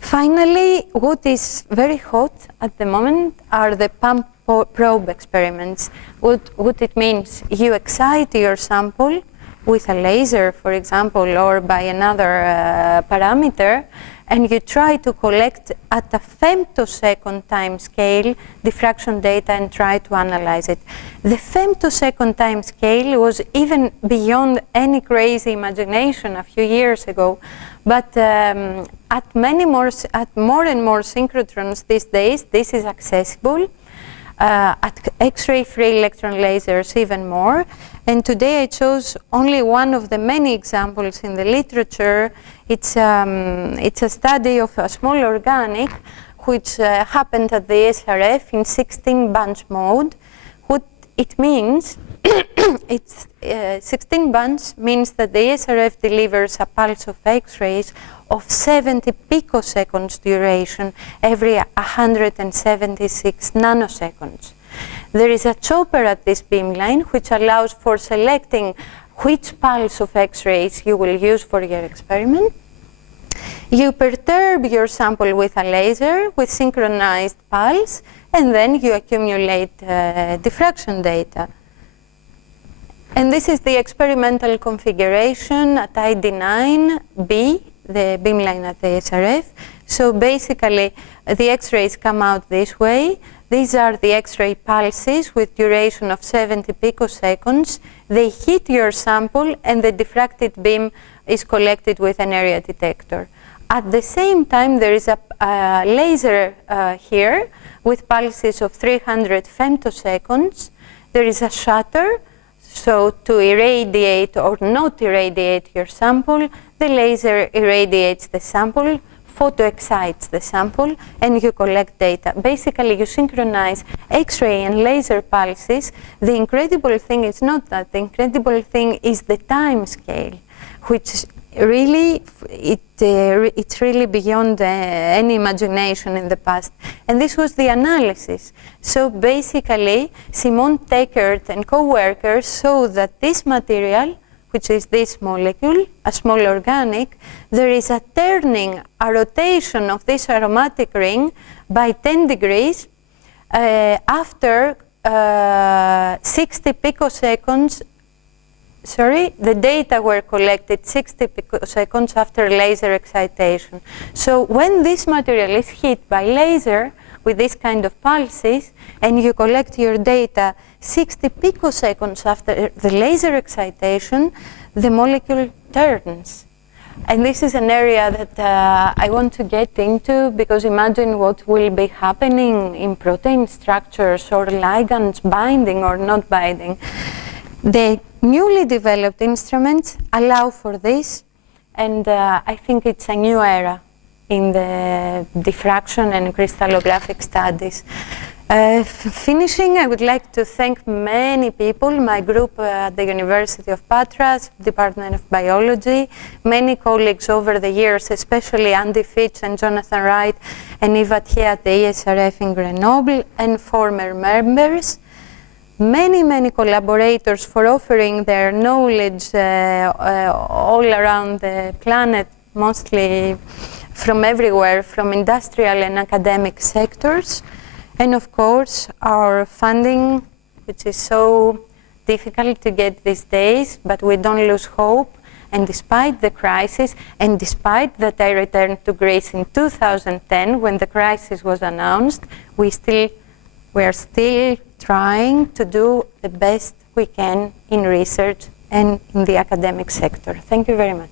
Finally, what is very hot at the moment are the pump probe experiments. What it means, you excite your sample with a laser, for example, or by another parameter, and you try to collect at a femtosecond time scale diffraction data and try to analyze it. The femtosecond time scale was even beyond any crazy imagination a few years ago, but at more and more synchrotrons these days, this is accessible. At X-ray free electron lasers even more. And today I chose only one of the many examples in the literature. It's a study of a small organic which happened at the SRF in 16 bunch mode. What it means, it's 16 bunch means that the SRF delivers a pulse of X-rays of 70 picoseconds duration every 176 nanoseconds. There is a chopper at this beamline which allows for selecting which pulse of X-rays you will use for your experiment. You perturb your sample with a laser with synchronized pulse, and then you accumulate diffraction data. And this is the experimental configuration at ID9B, the beamline at the SRF. So basically, the X-rays come out this way. These are the X-ray pulses with duration of 70 picoseconds. They hit your sample, and the diffracted beam is collected with an area detector. At the same time, there is a laser here with pulses of 300 femtoseconds. There is a shutter, so to irradiate or not irradiate your sample, the laser irradiates the sample, photoexcites the sample, and you collect data. Basically, you synchronize X-ray and laser pulses. The incredible thing is not that. The incredible thing is the time scale, which really, it's really beyond any imagination in the past. And this was the analysis. So basically, Simon Teckert and co-workers saw that this material, which is this molecule, a small organic, there is a turning, a rotation of this aromatic ring by 10 degrees after 60 picoseconds. Sorry, the data were collected 60 picoseconds after laser excitation. So when this material is hit by laser with this kind of pulses, and you collect your data 60 picoseconds after the laser excitation, the molecule turns. And this is an area that I want to get into, because imagine what will be happening in protein structures or ligands binding or not binding. The newly developed instruments allow for this, and I think it's a new era in the diffraction and crystallographic studies. Finishing, I would like to thank many people, my group at the University of Patras, Department of Biology, many colleagues over the years, especially Andy Fitch and Jonathan Wright, and Eva Thier at the ESRF in Grenoble, and former members. Many collaborators for offering their knowledge all around the planet, mostly from everywhere, from industrial and academic sectors. And of course, our funding, which is so difficult to get these days, but we don't lose hope. And despite the crisis, and despite that I returned to Greece in 2010, when the crisis was announced, we are still trying to do the best we can in research and in the academic sector. Thank you very much.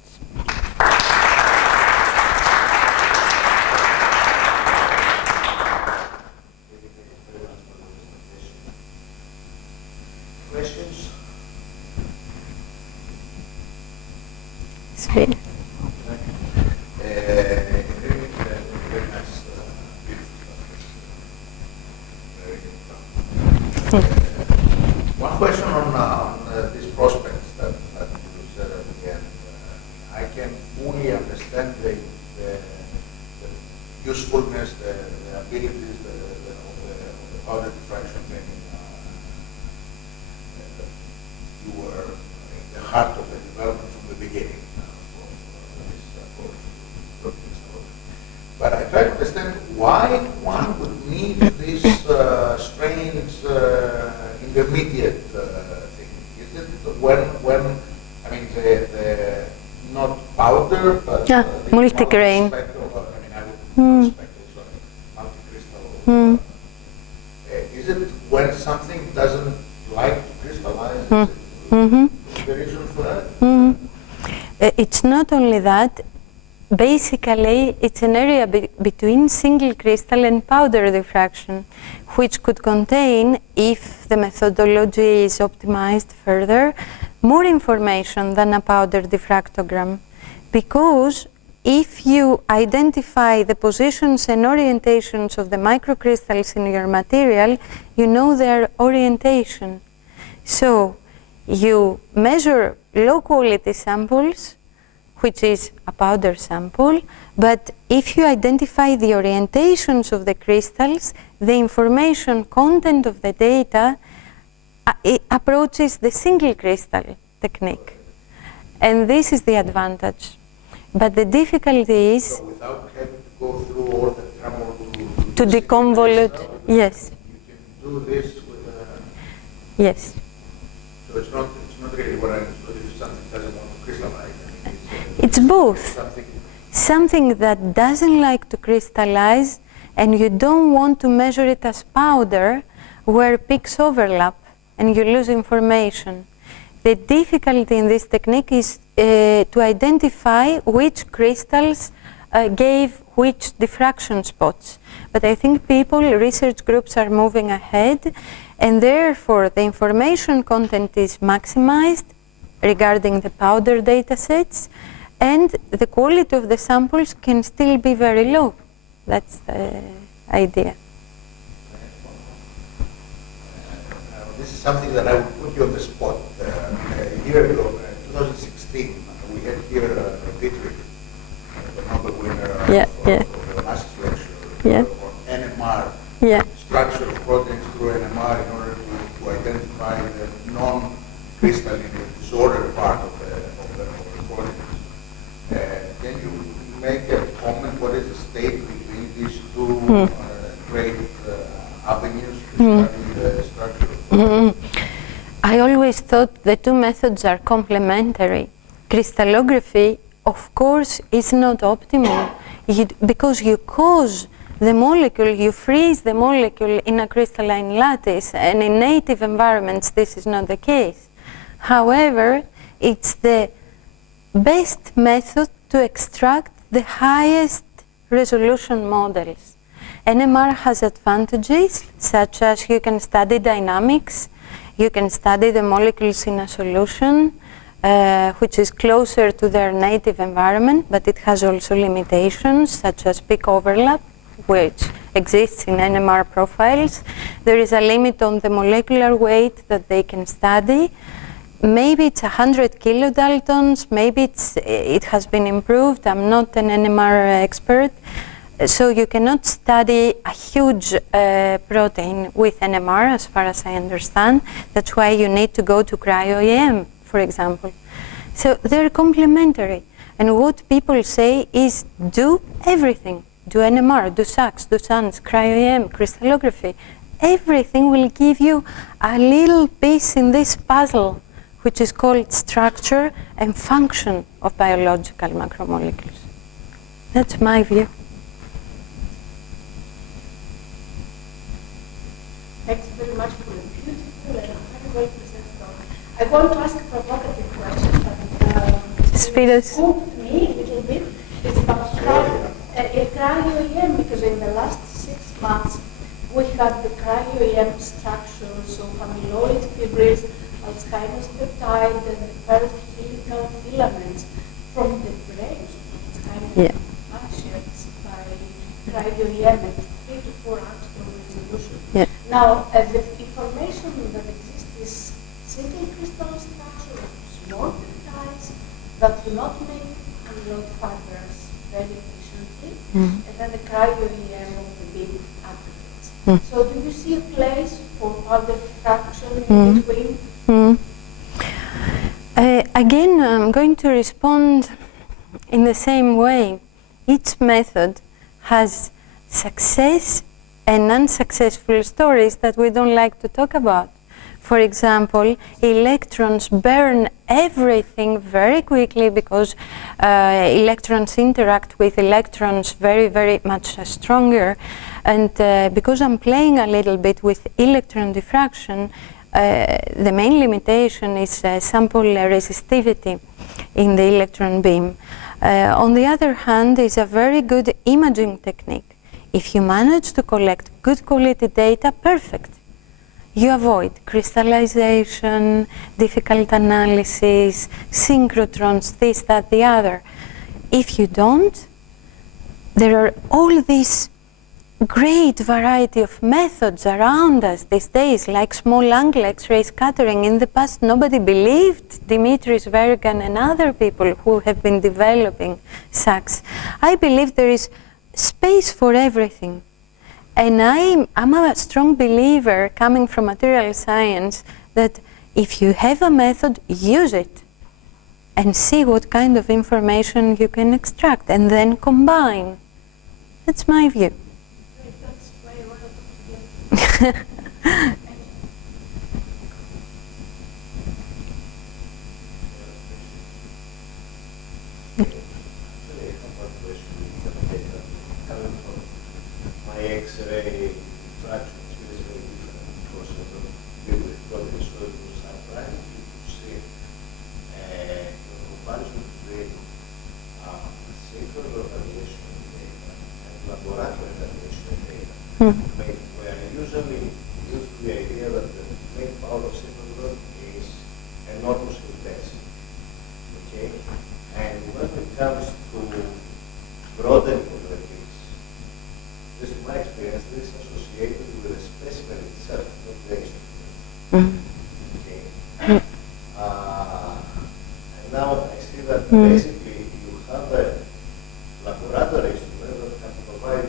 Questions? Sweet. Very nice, one question on these prospects that you said at the end. I can fully understand the usefulness, the abilities of the powder diffraction technique. You were in the heart of the development from the beginning of this approach. But I try to understand why one would need these strange intermediate technique. Is it when I mean the not powder, but multigrain. I would expect multicrystal. Is it when something doesn't like to crystallize? Is the reason for that? It's not only that. Basically, it's an area between single crystal and powder diffraction, which could contain, if the methodology is optimized further, more information than a powder diffractogram. Because if you identify the positions and orientations of the microcrystals in your material, you know their orientation. So you measure low-quality samples, which is a powder sample, but if you identify the orientations of the crystals, the information content of the data it approaches the single crystal technique. And this is the advantage. But the difficulty is so without having to go through all the trouble to deconvolute. Yes. You can do this with a... Yes. So it's not really what I understood if something doesn't want to crystallize. It's both. Something that doesn't like to crystallize, and you don't want to measure it as powder, where peaks overlap and you lose information. The difficulty in this technique is to identify which crystals gave which diffraction spots. But I think research groups are moving ahead, and therefore the information content is maximized regarding the powder data sets, and the quality of the samples can still be very low. That's the idea. This is something that I would put you on the spot. A year ago, 2016, we had here Dietrich, the Nobel winner of the mass lecture on NMR, structure of proteins through NMR in order to identify the non-crystalline disordered part of the proteins. Can you make a comment? What is the state between these two great avenues to study the structure? I always thought the two methods are complementary. Crystallography, of course, is not optimal because you cause the molecule, you freeze the molecule in a crystalline lattice, and in native environments this is not the case. However, it's the best method to extract the highest resolution models. NMR has advantages such as you can study dynamics, You can study the molecules in a solution which is closer to their native environment, but it has also limitations such as peak overlap, which exists in NMR profiles. There is a limit on the molecular weight that they can study. Maybe it's 100 kilodaltons, maybe it has been improved. I'm not an NMR expert. So you cannot study a huge protein with NMR, as far as I understand. That's why you need to go to cryo-EM, for example. So they're complementary. And what people say is do everything. Do NMR, do SAX, do SANS, cryo-EM, crystallography. Everything will give you a little piece in this puzzle, which is called structure and function of biological macromolecules. That's my view. Thanks very much for a beautiful and very well presented talk. I want to ask a provocative question, but scooped me a little bit. It's about cryo-EM, because in the last 6 months we had the cryo-EM structures of amyloid fibrils, Alzheimer's peptide, and the first helical filaments from the brains of Alzheimer's patients by cryo-EM at 3 to 4 angstrom resolution. Yeah. Now, the information that exists is single crystal structure of small peptides that do not make amyloid fibers very efficiently, and then the cryo-EM of the big aggregates. So do you see a place for further diffraction in between? Again, I'm going to respond in the same way. Each method has success and unsuccessful stories that we don't like to talk about. For example, electrons burn everything very quickly because electrons interact with electrons very, very much stronger. And because I'm playing a little bit with electron diffraction, the main limitation is sample resistivity in the electron beam. On the other hand, is a very good imaging technique. If you manage to collect good quality data, perfect. You avoid crystallization, difficult analysis, synchrotrons, this, that, the other. If you don't, there are all these great variety of methods around us these days, like small angle X-ray scattering. In the past, nobody believed Dimitris Vergan and other people who have been developing SAX. I believe there is space for everything. And I'm a strong believer, coming from material science, that if you have a method, use it and see what kind of information you can extract and then combine. That's my view. That's why I want to talk together. Xray diffraction is very different process of dealing with proteins, so it was surprising to see the comparison between synchronous radiation data and laboratory radiation data, where usually used to the idea that the main power of synchronous is enormous intensity. Okay? And when it comes to broadening of the case, this is my experience, this is associated with the specimen itself, not the instrument. Okay. And now I see that basically you have a laboratory instrument that can provide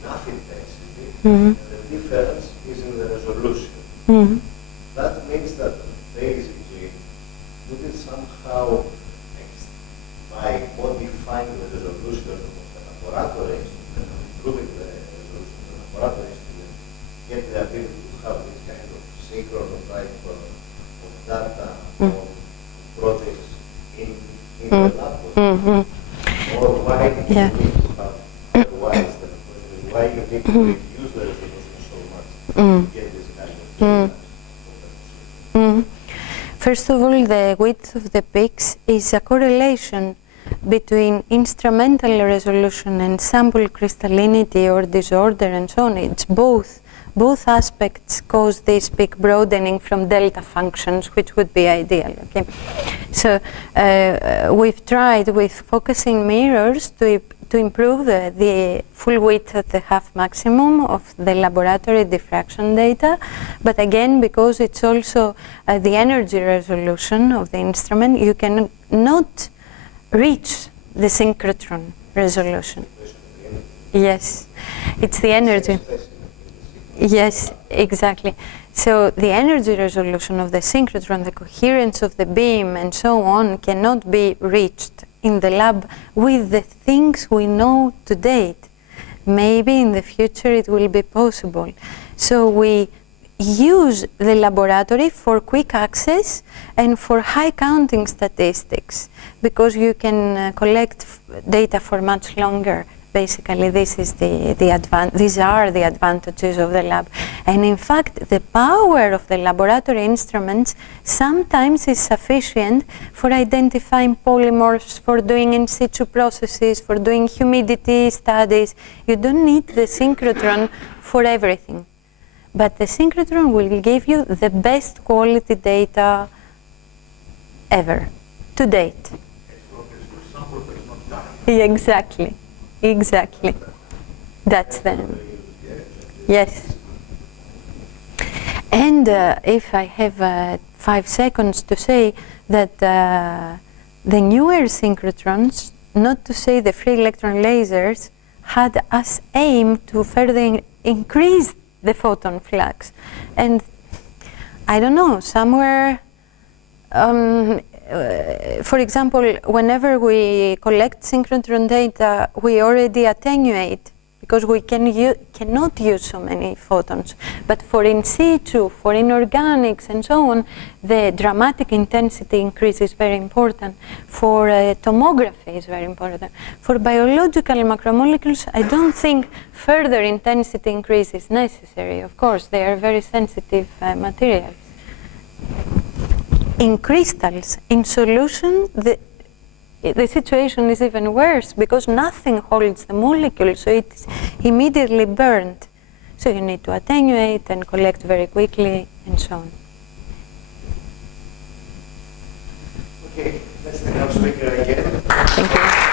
enough intensity, and the difference is in the resolution. That means that basically you can somehow, by modifying the resolution of the laboratory instrument, improving the resolution of the laboratory instrument, get the ability to have this kind of synchronous type of data of projects in the lab. Or why do you need to have otherwise the question is why you need to reduce the resolution so much to get this kind of data. First of all, the width of the peaks is a correlation between instrumental resolution and sample crystallinity or disorder and so on. It's both both aspects cause this peak broadening from delta functions, which would be ideal. Okay, so we've tried with focusing mirrors to improve the full width at the half maximum of the laboratory diffraction data, but again, because it's also the energy resolution of the instrument, you can not reach the synchrotron resolution. Yes, it's the energy. Yes, exactly. So the energy resolution of the synchrotron, the coherence of the beam, and so on, cannot be reached in the lab with the things we know to date. Maybe in the future it will be possible. So we use the laboratory for quick access and for high counting statistics, because you can collect data for much longer. Basically, this is these are the advantages of the lab. And in fact, the power of the laboratory instruments sometimes is sufficient for identifying polymorphs, for doing in situ processes, for doing humidity studies. You don't need the synchrotron for everything. But the synchrotron will give you the best quality data ever, to date. Exactly. Exactly. That's them. Yes. And if I have 5 seconds to say that the newer synchrotrons, not to say the free electron lasers, had as aim to further increase the photon flux. And I don't know, somewhere for example, whenever we collect synchrotron data, we already attenuate because we cannot use so many photons. But for in situ, for inorganics and so on, the dramatic intensity increase is very important. For tomography is very important. For biological macromolecules, I don't think further intensity increase is necessary. Of course, they are very sensitive materials. In crystals, in solution, the situation is even worse because nothing holds the molecule, so it's immediately burned. So you need to attenuate and collect very quickly and so on. Okay, let's thank our speaker again. Thank you.